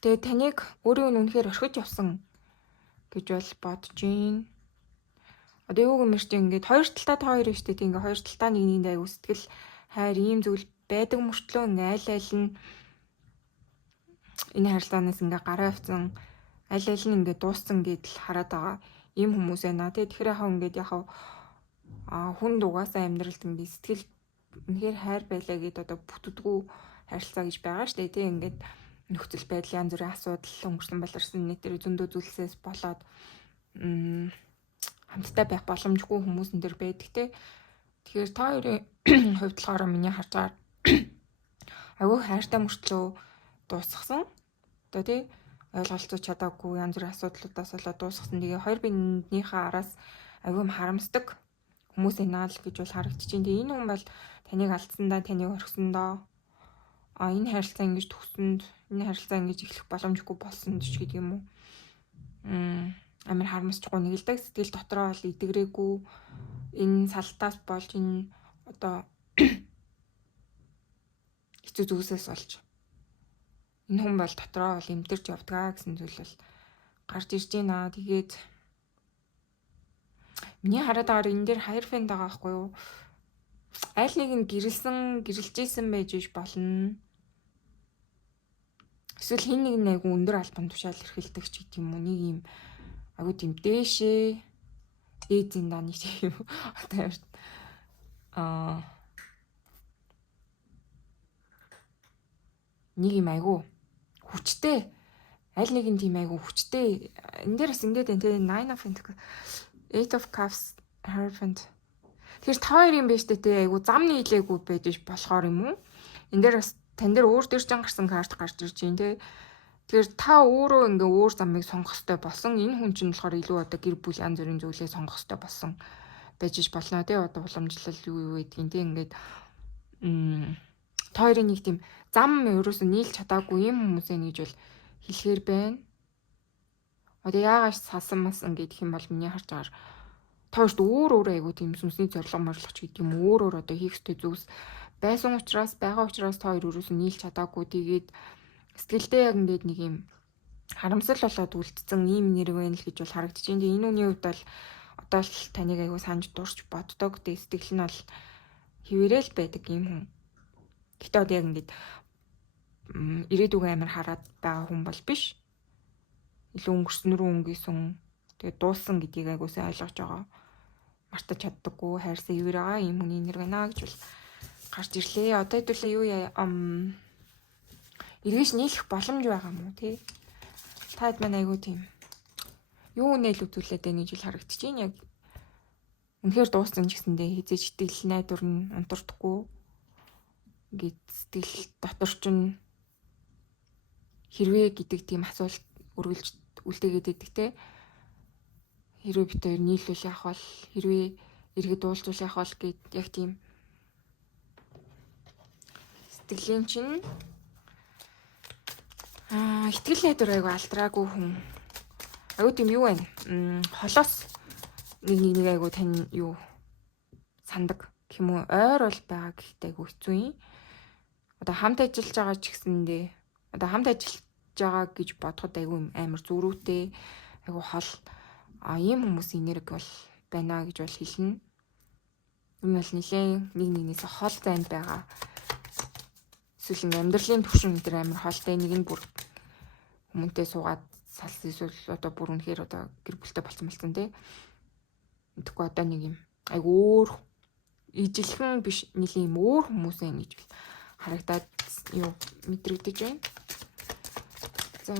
Тэгээ таныг өөрийн үнэхээр орхиж явсан гэж бол бодож байна. Одоо юу гэмээр чи ингээд хоёр талтай та хоёр штэ тийм ингээд хоёр талтай нэг аягүй сэтгэл хайр ийм зүйл байдаг мөртлөө ингээд аль нь энэ харилцаанаас ингээд гараа авсан аль нь ингээд дууссан гэдэл хараад байгаа ийм хүмүүс байна. Тэгэхээр яхаа ингээд яхаа хүн дугаасаа амьдралд ингээд сэтгэл үнэхээр хайр байлаа гэд одоо бүтдгүү харилцаа гэж байгаа штэ тийм ингээд нөхцөл байдлын янз бүрийн асуудал өнгөрсөн баларсан нийтээр зөндөө зүйлсээс болоод хамтдаа байх боломжгүй хүмүүс энэ төр байдаг те. Тэгэхээр та хоёрын хувьд болохоор миний харж байгаа айгүй хайртай мөртлөө дуусгасан. Одоо тий ойлголцож чадаагүй янз бүрийн асуудлуудаас болоод дуусгасан. Тэгээ хоёр биенийхээ араас айгүй харамсдаг хүмүүс энаа л гэж бол харагдчихээн. Тэгээ энэ хүн бол таныг алдсандаа, таныг орхисондоо энэ харилцаа ингэж төгсөнд энэ харилцаа ингэж эхлэх боломжгүй болсон ч гэдэг юм уу. Амар харамсчихгүй нэг л дэг сэтгэл дотроо бол идэгрээгүй энэ салтаас болж энэ одоо хэцүү зүйлсээс болж энэ хүн бол дотроо бол эмтэрч явдгаа гэсэн зүйл бол гарч ирж байна. Тэгээд миний хараад байгаа энэ дээр хайр фэнд байгаа байхгүй юу? Аль нэг нь гэрэлжсэн байж болно. Эсвэл хин нэг нь айгу өндөр албан тушаал эрхэлдэг ч гэдэг юм уу. Нэг юм айгу тийм дээшээ дээзин дааны юм. Одоо нэг юм айгу хүчтэй аль нэг нь тийм айгу хүчтэй энэ дээр бас ингээд байна те 9 of Pentacles 8 of Cups Hierophant. Тэгэхээр та хоёр юм биш те айгу зам нийлээгүй байж болохоор юм уу? Энэ дээр бас тань дээр өөр дэржин гарсан карт гарч ирж байна те. Тэгэхээр та өөрөө ингээ өөр замыг сонгох хэрэгтэй болсон. Энэ хүн чинь болохоор илүү одоо гэр бүл янз бүрийн зүйлээ сонгох хэрэгтэй болсон байж болно те. Одоо уламжлал юу гэдгийг те ингээд хоёрын нэг тийм зам ерөөсөө нийлж чадаагүй юм хүмүүсээ нэгж бол хэлэхэр байна. Одоо яагаад салсан масан гэдэг юм бол миний харж байгаа тоошд өөр айгуу тийм сүнсний зорилго морлогч гэдэг юм өөр одоо хийх ёстой зүйлс байсан учраас байгаа учраас та хоёр өрөөс нь нийлж чадаагүй тэгээд сэтгэлдээ яг ингээд нэг юм харамсал болоод үлдсэн ийм нэр байна л гэж бол харагдаж байна. Энэ үний хувьд бол одоо л таныг айгуу санаж дурч боддог. Тэгээд сэтгэл нь бол хിവэрэл байдаг юм хүн. Гэхдээ одоо яг ингээд ирээдүгөө амар хараад байгаа хүн бол биш. Илүү өнгөрсөн рүү өнгөсөн. Тэгээд дууссан гэдгийг айгуусаа ойлгож байгаа. Мартаж чаддаггүй хайрсан ивэр байгаа юм хүний нэр байна гэж бол гарч ирлээ. Одоо хэдүүлээ юу эргэж нийлэх боломж байгаа мó тий. Таад маань айгуу тийм юу нэл үзүүлээд байна гэж харагдчих чинь яг үнэхээр дууссан ч гэсэндээ хизээж итгэл найдвар нь унтардаггүй. Ингээд сэтгэл дотор чинь хэрвээ гэдэг тийм асуулт өргөлж үлдээгээд байдаг те. Хэрвээ бид хоёр нийлүүл яах бол хэрвээ иргэд уулзуул яах бол гэд яг тийм сэтгэлийн чинь итгэл найдвар айгу алдраагүй хүн айгу тийм юу байна холоос нэг айгу тань юу сандаг гэх юм уу ойр бол байгаа гэхдээ айгу хэцүү юм. Одоо хамт ажиллаж байгаа ч гэсэндээ одоо хамт ажиллаж байгаа гэж бодоход айгу амар зүрүүтэй айгу хол ийм хүмүүсийн нэрэг бол байна гэж бол хэлнэ. Энэ бол нэлээд нэг нэгнээс хол зайд байгаа. Эсвэл амьдралын түвшин дээр амар холтой нэг нь бүр хүмүүнтэй суугаад салс эсвэл одоо бүр үнэхээр одоо гэр бүлтэй болцсон тий. Тэгэхгүй одоо нэг юм айгу өөр ижилхэн биш нэлийн юм өөр хүмүүс ээ гэж харагдаад юу мэдрэгдэж байна. За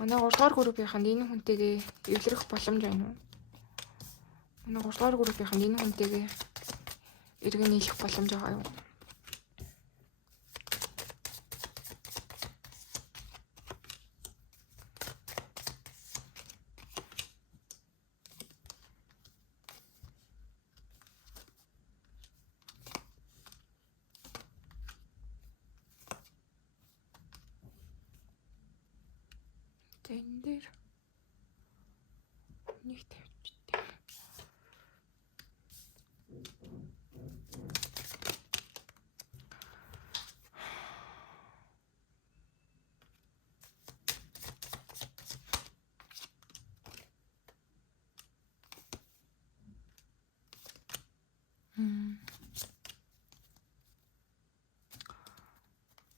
манай 3 дугаар группийнхэнд энэ хүнтэйгээ эвлэрэх боломж байна уу? Манай 3 дугаар группийнхэнд энэ хүнтэйгээ эргэн нийлэх боломж байгаа юу? Энэ дээр нэг тавьчихсан.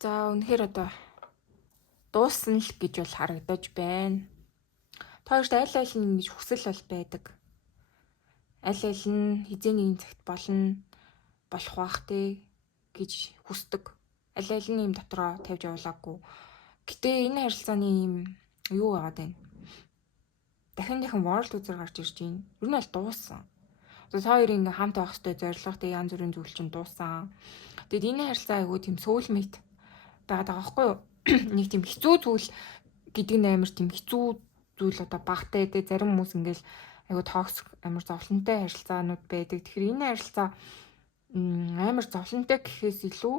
За үнэхээр одоо дууссан л гэж бол харагдаж байна. Тоогт аль нь ингэж хүсэл бол байдаг. Аль нь хизээ нэгэн цагт болно болох бах те гэж хүсдэг. Аль нь юм дотроо тавьж явуулаагүй. Гэтэ энэ харилцааны юм юу байгаад байна? Дахин world үзэр гарч ирж байна. Ер нь бол дууссан. Одоо та хоёр ингээ хамт байх хэрэгтэй зорилготой янз бүрийн зүйл чинь дууссан. Тэгэд энэ харилцаа айгуу тийм soulmate байгаад байгаа байхгүй юу? Нэг тийм хэцүү зүйл гэдэг нь амар тийм хэцүү зүйл одоо багтай дээ зарим хүмүүс ингээл айгу токсик амар зовлонтой харилцаанууд байдаг. Тэгэхээр энэ харилцаа амар зовлонтой гэхээс илүү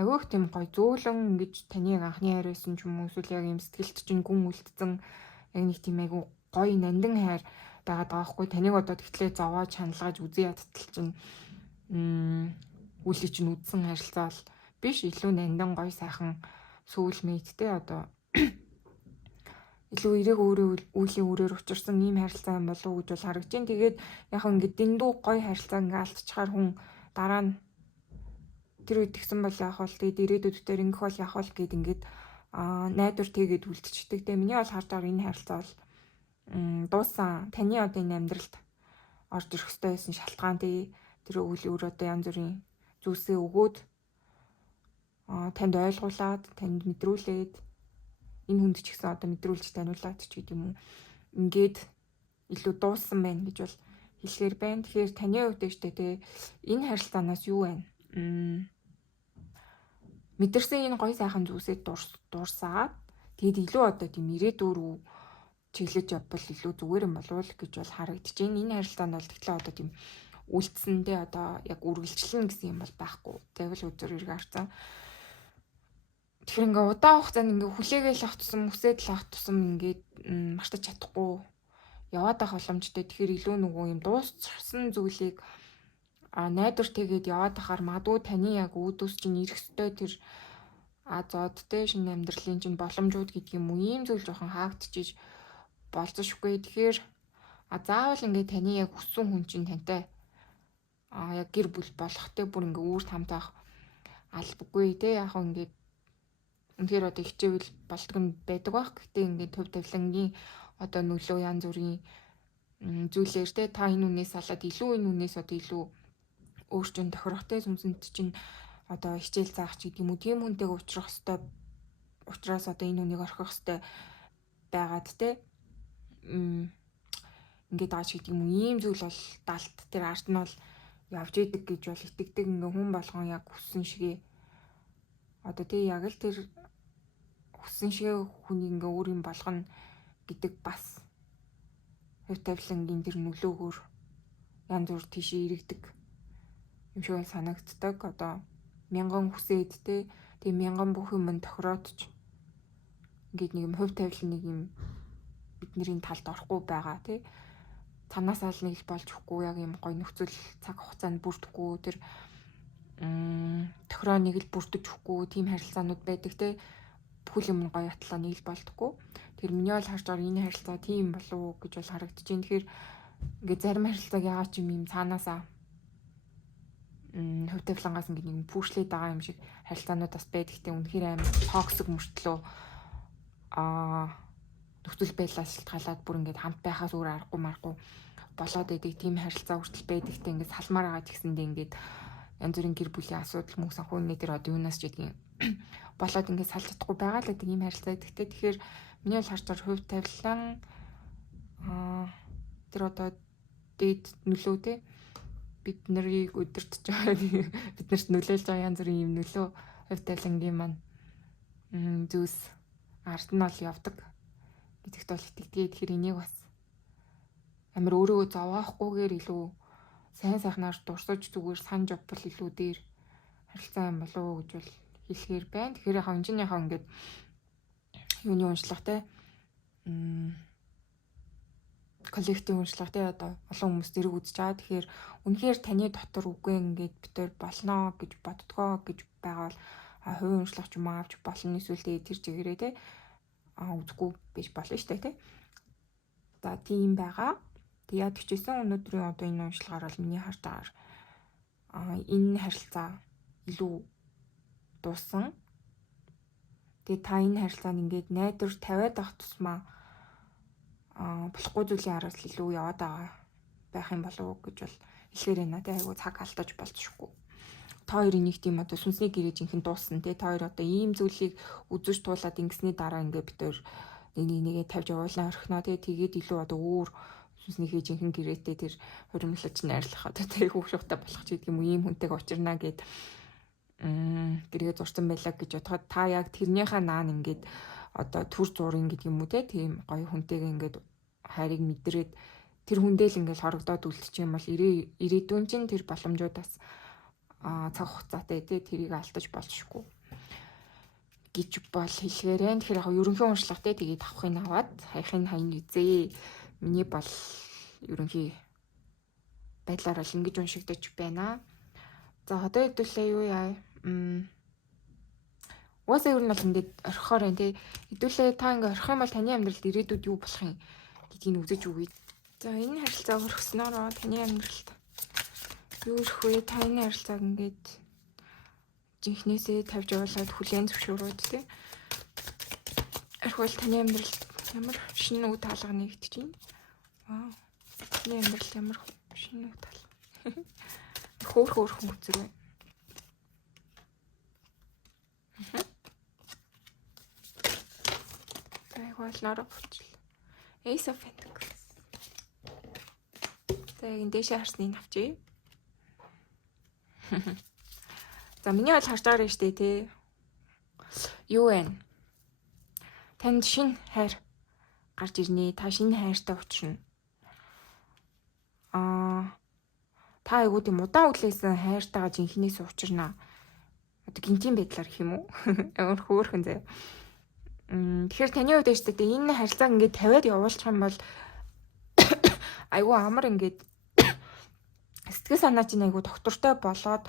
айгу их тийм гоё зөөлөн ингэж таны анхны хайр байсан ч юм уу эсвэл яг юм сэтгэлд чинь гүн үлдсэн яг нэг тийм айгу гоё нандин хайр байгаад байгаа хгүй таныг одоо тэгтлээ зовоож ханлагаж үзий ядтал чинь үлий чинь үдсэн харилцаа бол биш илүү нандин гоё сайхан soulmate-тэй одоо илүү эрээг өөрөө үеийн үрээр учирсан ийм харилцаа юм болов уу гэж бол харагдаж байна. Тэгээд яг ингээд дэндүү гоё харилцаа ингээ алдчихаар хүн дараа нь тэр үед тэгсэн бол яах вэ? Тэгээд ирээдүйд дээр ингэх бол яах вэ гэд ингээд найдвар тэгээд үлдчихдэг. Тэгээд миний бол харж байгаа энэ харилцаа бол дууссан. Таны одоо энэ амьдралд орж ирэх ёстой байсан шалтгаан тэр үеийн өөр одоо янз бүрийн зүйлсээ өгөөд танд ойлгуулад, танд мэдрүүлээд энэ хүнд ч гэсэн одоо мэдрүүлж таниулаад ч гэдэг юм уу. Ингээд илүү дууссан байна гэж бол хэлэхээр байна. Тэгэхээр таны хувьд дэжтэй те энэ харилцаанаас юу байна? мэдэрсэн энэ гоё сайхан зүйлсээ дурсаад тэгээд илүү одоо тийм ирээдүйн рүү чиглэж явбал илүү зүгээр юм болов уу гэж бол харагдаж байна. Энэ харилцаанд бол тэгэхээр одоо тийм үлдсэндээ одоо яг үргэлжлэн гэсэн юм бол байхгүй. Тэгвэл үзэр иргэ харцсан. Тэгэхээр ингээ удаан хугацаанд ингээ хүлээгээл авах тусам, хүсээд л авах тусам ингээд мартаж чадахгүй яваад байх боломжтой. Тэгэхээр илүү нөгөө юм дууссан зүйлийг найдвартэйгээд яваад ахаар магадгүй таны яг үүдөөс чинь ирэх ёстой тэр зод тэ шинэ амьдралын чинь боломжууд гэдэг юм уу ийм зүйл жоохон хаагдчихж болцсошгүй. Тэгэхээр заавал ингээ таны яг хүссэн хүн чинь тантай яг гэр бүл болохтэй бүр ингээ үүр тамтай байх албагүй те яг ингээд үнэхээр одоо хичээвэл болтго нь байдаг байх. Гэхдээ ингээд төв тавилангийн одоо нөлөө янз бүрийн зүйлээр те та энэ үнээс салаад илүү энэ үнээс одоо илүү өөрчн тохирохтой сүмсэнд чинь одоо хичээл заах ч гэдэг юм уу тийм хүнтэйг уулзах хэвээр учраас одоо энэ үнийг орхих хэвээр байгаад те ингээд аач гэдэг юм уу ийм зүйл бол далд тэр арт нь бол явж идэг гэж бол итгэдэг ингээ хүн болгон яг хүссэн шигээ одоо тий яг л тэр хүссэн шигээ хүнийг ингээ өөр юм болгоно гэдэг бас хэв тавилангийн тэр нөлөөгөөр янз бүр тийшээ иргэдэг юм шиг санагддаг. Одоо мянган хүсээд тий мянган бүх юм тохироодч ингээд нэг юм хөв тавилан нэг юм бидний талд орохгүй байгаа тий цанаасаа л нэг л болж өгөхгүй яг юм гой нөхцөл цаг хугацаанд бүрдэхгүй тэр тохироо нэг л бүрдэж өгөхгүй тийм харилцаанууд байдаг тий бүхэл юм гоё атлаа нэг л болдоггүй. Тэр миний бол харж байгаа энэ харилцаа тийм болов уу гэж бол харагдаж байна. Тэгэхээр ингээд зарим харилцааг яагаад ч юм цаанаасаа хөв тавилангаас ингээд нэг пүүшлээд байгаа юм шиг харилцаанууд бас байдаг. Гэтэ үнэхээр амар токсик мөртлөө нөхцөл байдлаас шалтгаалаад бүр ингээд хамт байхаас өөр аргагүй маргагүй болоод идэг тийм харилцаа хүртэл байдаг. Гэтэ ингээд салмаар байгаа ч гэсэндээ ингээд янз бүрийн гэр бүлийн асуудал мөнгө санхүүний дээр одоо юунаас ч гэдгийг болоод ингээд салж чадахгүй байгаа л гэдэг ийм харилцаа гэдэгтэй. Тэгэхээр миний бол харж байгаа хөв тавилан тэр одоо дээд нөлөө те бид нарыг өдөртж байгаа биднэрт нөлөөлж байгаа янз бүрийн юм нөлөө хөв тавилангийн маань зүйлс ард нь бол явдаг гэдэгт бол итгэдэг. Тэгэхээр энийг бас амар өөрөө зовоохгүйгээр илүү сайн сайхнаар дурсаж зүгээр санаж явбал илүү дээр харилцаа юм болов уу гэж бол хэлэхээр байна. Тэгэхээр яг энэчнийхээ ингээд юуны уншлах те коллектив уншлах те одоо олон хүмүүс зэрэг үзэж байгаа. Тэгэхээр үнэхээр таны дотор үгүй ингээд битэр болно гэж боддгоо гэж байгаа бол хувийн уншлах ч юм авч болно эсвэл тэр чигээрээ те үзгүй биш болно шүү дээ те. За тийм байгаа. Тэг яа гэвчээсэн өнөөдрийн одоо энэ уншлагаар бол миний харж байгаагаар энэ харилцаа илүү дууссан. Тэгээ та энэ харилцаанд ингээд найдвар тавиад авах тусмаа болохгүй зүйлийн араас илүү яваад байгаа байх юм болов уу гэж бол хэлэхээр байна. Тэ айгу цаг алдаж болчихгүй. Та хоёрын нэг тийм одоо сүнсний гэрээ жинхэнэ дууссан те. Та хоёр одоо ийм зүйлийг үзэж туулаад ингэсний дараа ингээд бид төр нэгээ тавьж явуулна орхино те. Тэгээд илүү одоо өөр сүнснийхээ жинхэнэ гэрээтэй тэр хуримлаж найрлах одоо тэр хүүхшигтай болох ч гэдэг юм уу ийм хүнтэйг учирна гэд гэрээ зурсан байлаа гэж бодоход та яг тэрнийхээ наан ингээд одоо төр зурын гэдэг юм уу те. Тийм гоё хүнтэйгээ ингээд хайрыг мэдрээд тэр хүндээ л ингээд хорогдоод үлдчих юм бол ирээдүйн чинь тэр боломжуудаас цаг хугацаатай те тэрийг алдаж болчихгүй гэж бол хэлэхээр байна. Тэгэхээр яг ерөнхий уншлага те тэгээд авахыг аваад хаяхын хайн үзээ. Миний бол ерөнхий байдлаар бол ингэж уншигдаж байна. За одоо хэдүүлээ юу яа. Уусаа ер нь бол ингээд орхихоор байна те. Хэдүүлээ та ингээд орхих юм бол таны амьдралд ирээдүйд юу болох юм гэдгийг үзэж үгүй. За энэ харилцаа өргөснөөрөө таны амьдралд юу ирэх вэ? Та энэ харилцааг ингээд жинхнээсээ тавьж явуулаад хүлээн зөвшөөрөөд те. Орхивол таны амьдралд ямар шинэ үг таалга нэгдэж байна. Вау. Таны амьдралд ямар шинэ үг таалга. Хөөрхөн үзэр байна. Айгуул нороо болчихлоо. Ace of Pentacles. За яг дэшээ харсныг авчий. За миний бол харж байгаа юм штэ тий. Юу вэ? Танд шинэ хайр гарч ирнэ. Та шинэ хайртай учрна. Та айгуу тийм удаан хүлээсэн хайртайгаа жинхнээс учрна. Одоо гинтийн байдлаар гэх юм уу? Амар хөөрхөн заяа. Тэгэхээр таны хувьд ч гэдэг энэ харилцааг ингээд тавиад явуулчих юм бол айгуу амар ингээд сэтгэл санаа чинь айгуу доктортой болоод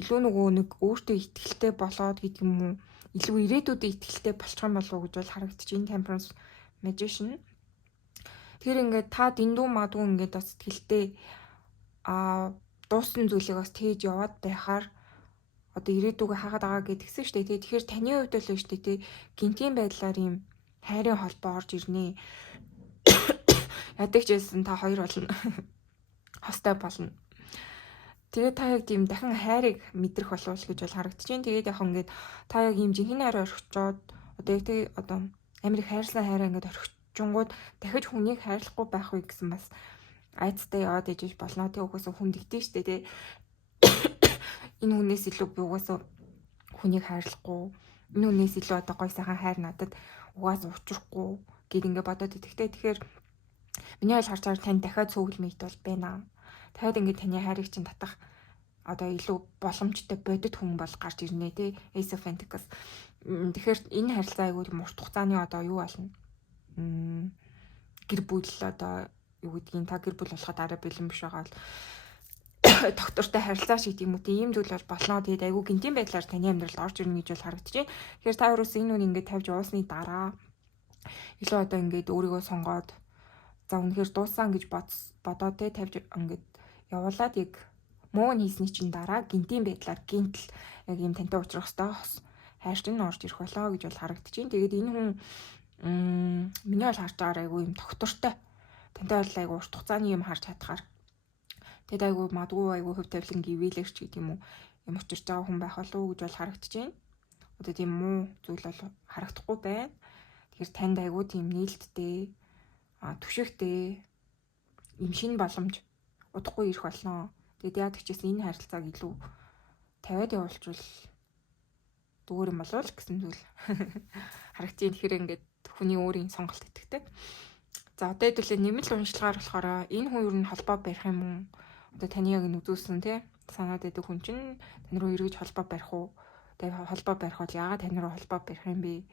илүү нөгөө нэг өөртөө ихтгэлтэй болоод гэдэг юм уу? Илүү ирээдүйдээ ихтгэлтэй болчих юм болов уу гэж бол харагдчих. Энэ Temperance Magician. Тэгэхээр ингээд та дэндүү мадгүй ингээд бас сэтгэлтэй дууссан зүйлийг бас тээж яваад байхаар одоо ирээдүгөө хаагаад байгаа гэдгсэн шүү дээ. Тэгэхээр таны хувьд л шүү дээ. Гинтийн байдлаар ийм хайрын холбоо орж ирнэ. Ядагч байсан та хоёр болно. Хостой болно. Тэгээд та яг тийм дахин хайрыг мэдрэх болов гэж бол харагдчихээн. Тэгээд яг ингээд та яг ийм жинхэнэ хайр орхичоод одоо яг тэг одоо амирх хайрлсан хайраа ингээд орхичингууд дахиж хүнийг хайрлахгүй байх уу гэсэн бас айцтай яваад ижиж болно. Тэг угаасаа хүн дэгдэн штэ тий. Энэ хүнээс илүү би угаасаа хүнийг хайрлахгүй. Энэ хүнээс илүү одоо гой сайхан хайр надад угаасаа учрахгүй гэд ингээд бодоод идэхтэй. Тэгэхээр миний аль харж байгаа тань дахиад цөөхөлмийт бол байна. Дахиад ингээд таны хайрыг чинь татах одоо илүү боломжтой бодит хүн бол гарч ирнэ тий. Ace of Pentacles. Тэгэхээр энэ харилцаа айгүй тийм урт хугацааны одоо юу болно? Гэр бүл одоо юу гэдгийг та гэр бүл болоход арай бэлэн биш байгаа бол доктортой харилцаа шиг тийм үү ийм зүйл бол болно. Тэгээд айгүй гинтийн байдлаар таны амьдралд орж ирнэ гэж бол харагдчихээн. Тэгэхээр та юус энэ үн ингээд тавьж уусны дараа илүү одоо ингээд өөрийгөө сонгоод за үнэхээр дууссан гэж бодоод те тавьж ингээд явуулаад яг муу хийсний чинь дараа гинтийн байдлаар гинтл яг юм тантай уулзах хэвээр хайрч нь орж ирэх болоо гэж бол харагдчихээн. Тэгээд энэ хүн миний бол харж байгаагаар айгүй юм доктортой тантай бол айгүй урт хугацааны юм харж чадхаар тэгээд айгүй мадгүй айгүй хөв тавилан гівэлэрч гэдэг юм уу юм учирч байгаа хүн байх болов уу гэж бол харагдчихээн. Одоо тийм муу зүйл бол харагдахгүй байна. Тэгэхээр танд айгүй тийм нээлттэй түшигтэй юм шин боломж удахгүй ирэх болно. Тэгээд яадаг ч гэсэн энэ харилцааг илүү тавиад явуулчвал зүгээр юм болов уу гэсэн зүйл харагдчих. Тэгэхээр ингээд хүний өөрийн сонголт итгэдэг. За одоо хэдүүлээ нэмэлт уншлагаар болохоор энэ хүн юу н холбоо барих юм уу? Одоо таны яг үзүүлсэн тий санаад байдаг хүн чинь тань руу эргэж холбоо барих уу? Тэгээд холбоо барих бол яагаад тань руу холбоо барих юм бэ?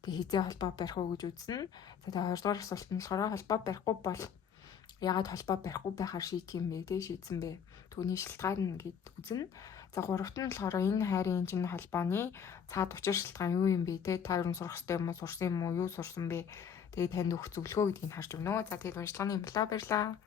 Тэг хизээ холбоо барих уу гэж үзнэ. За тэгээ хоёрдугаар асуулт нь болохоор холбоо барихгүй бол яагаад холбоо барихгүй байхаар шийдэх юм бэ? Тэг шийдсэн бэ? Түүний шалтгаан гэд үзнэ. За гуравт нь болохоор энэ хайрын чинь холбооны цаад учир шалтгаан юу юм бэ? Тэг та юу сурах хэрэгтэй юм уу? Сурсан юм уу? Юу сурсан бэ? Тэгээ танд өгөх зөвлөгөө гэдгийг харж өгнө. За тэгээд уншлагын юм болоо баярлаа.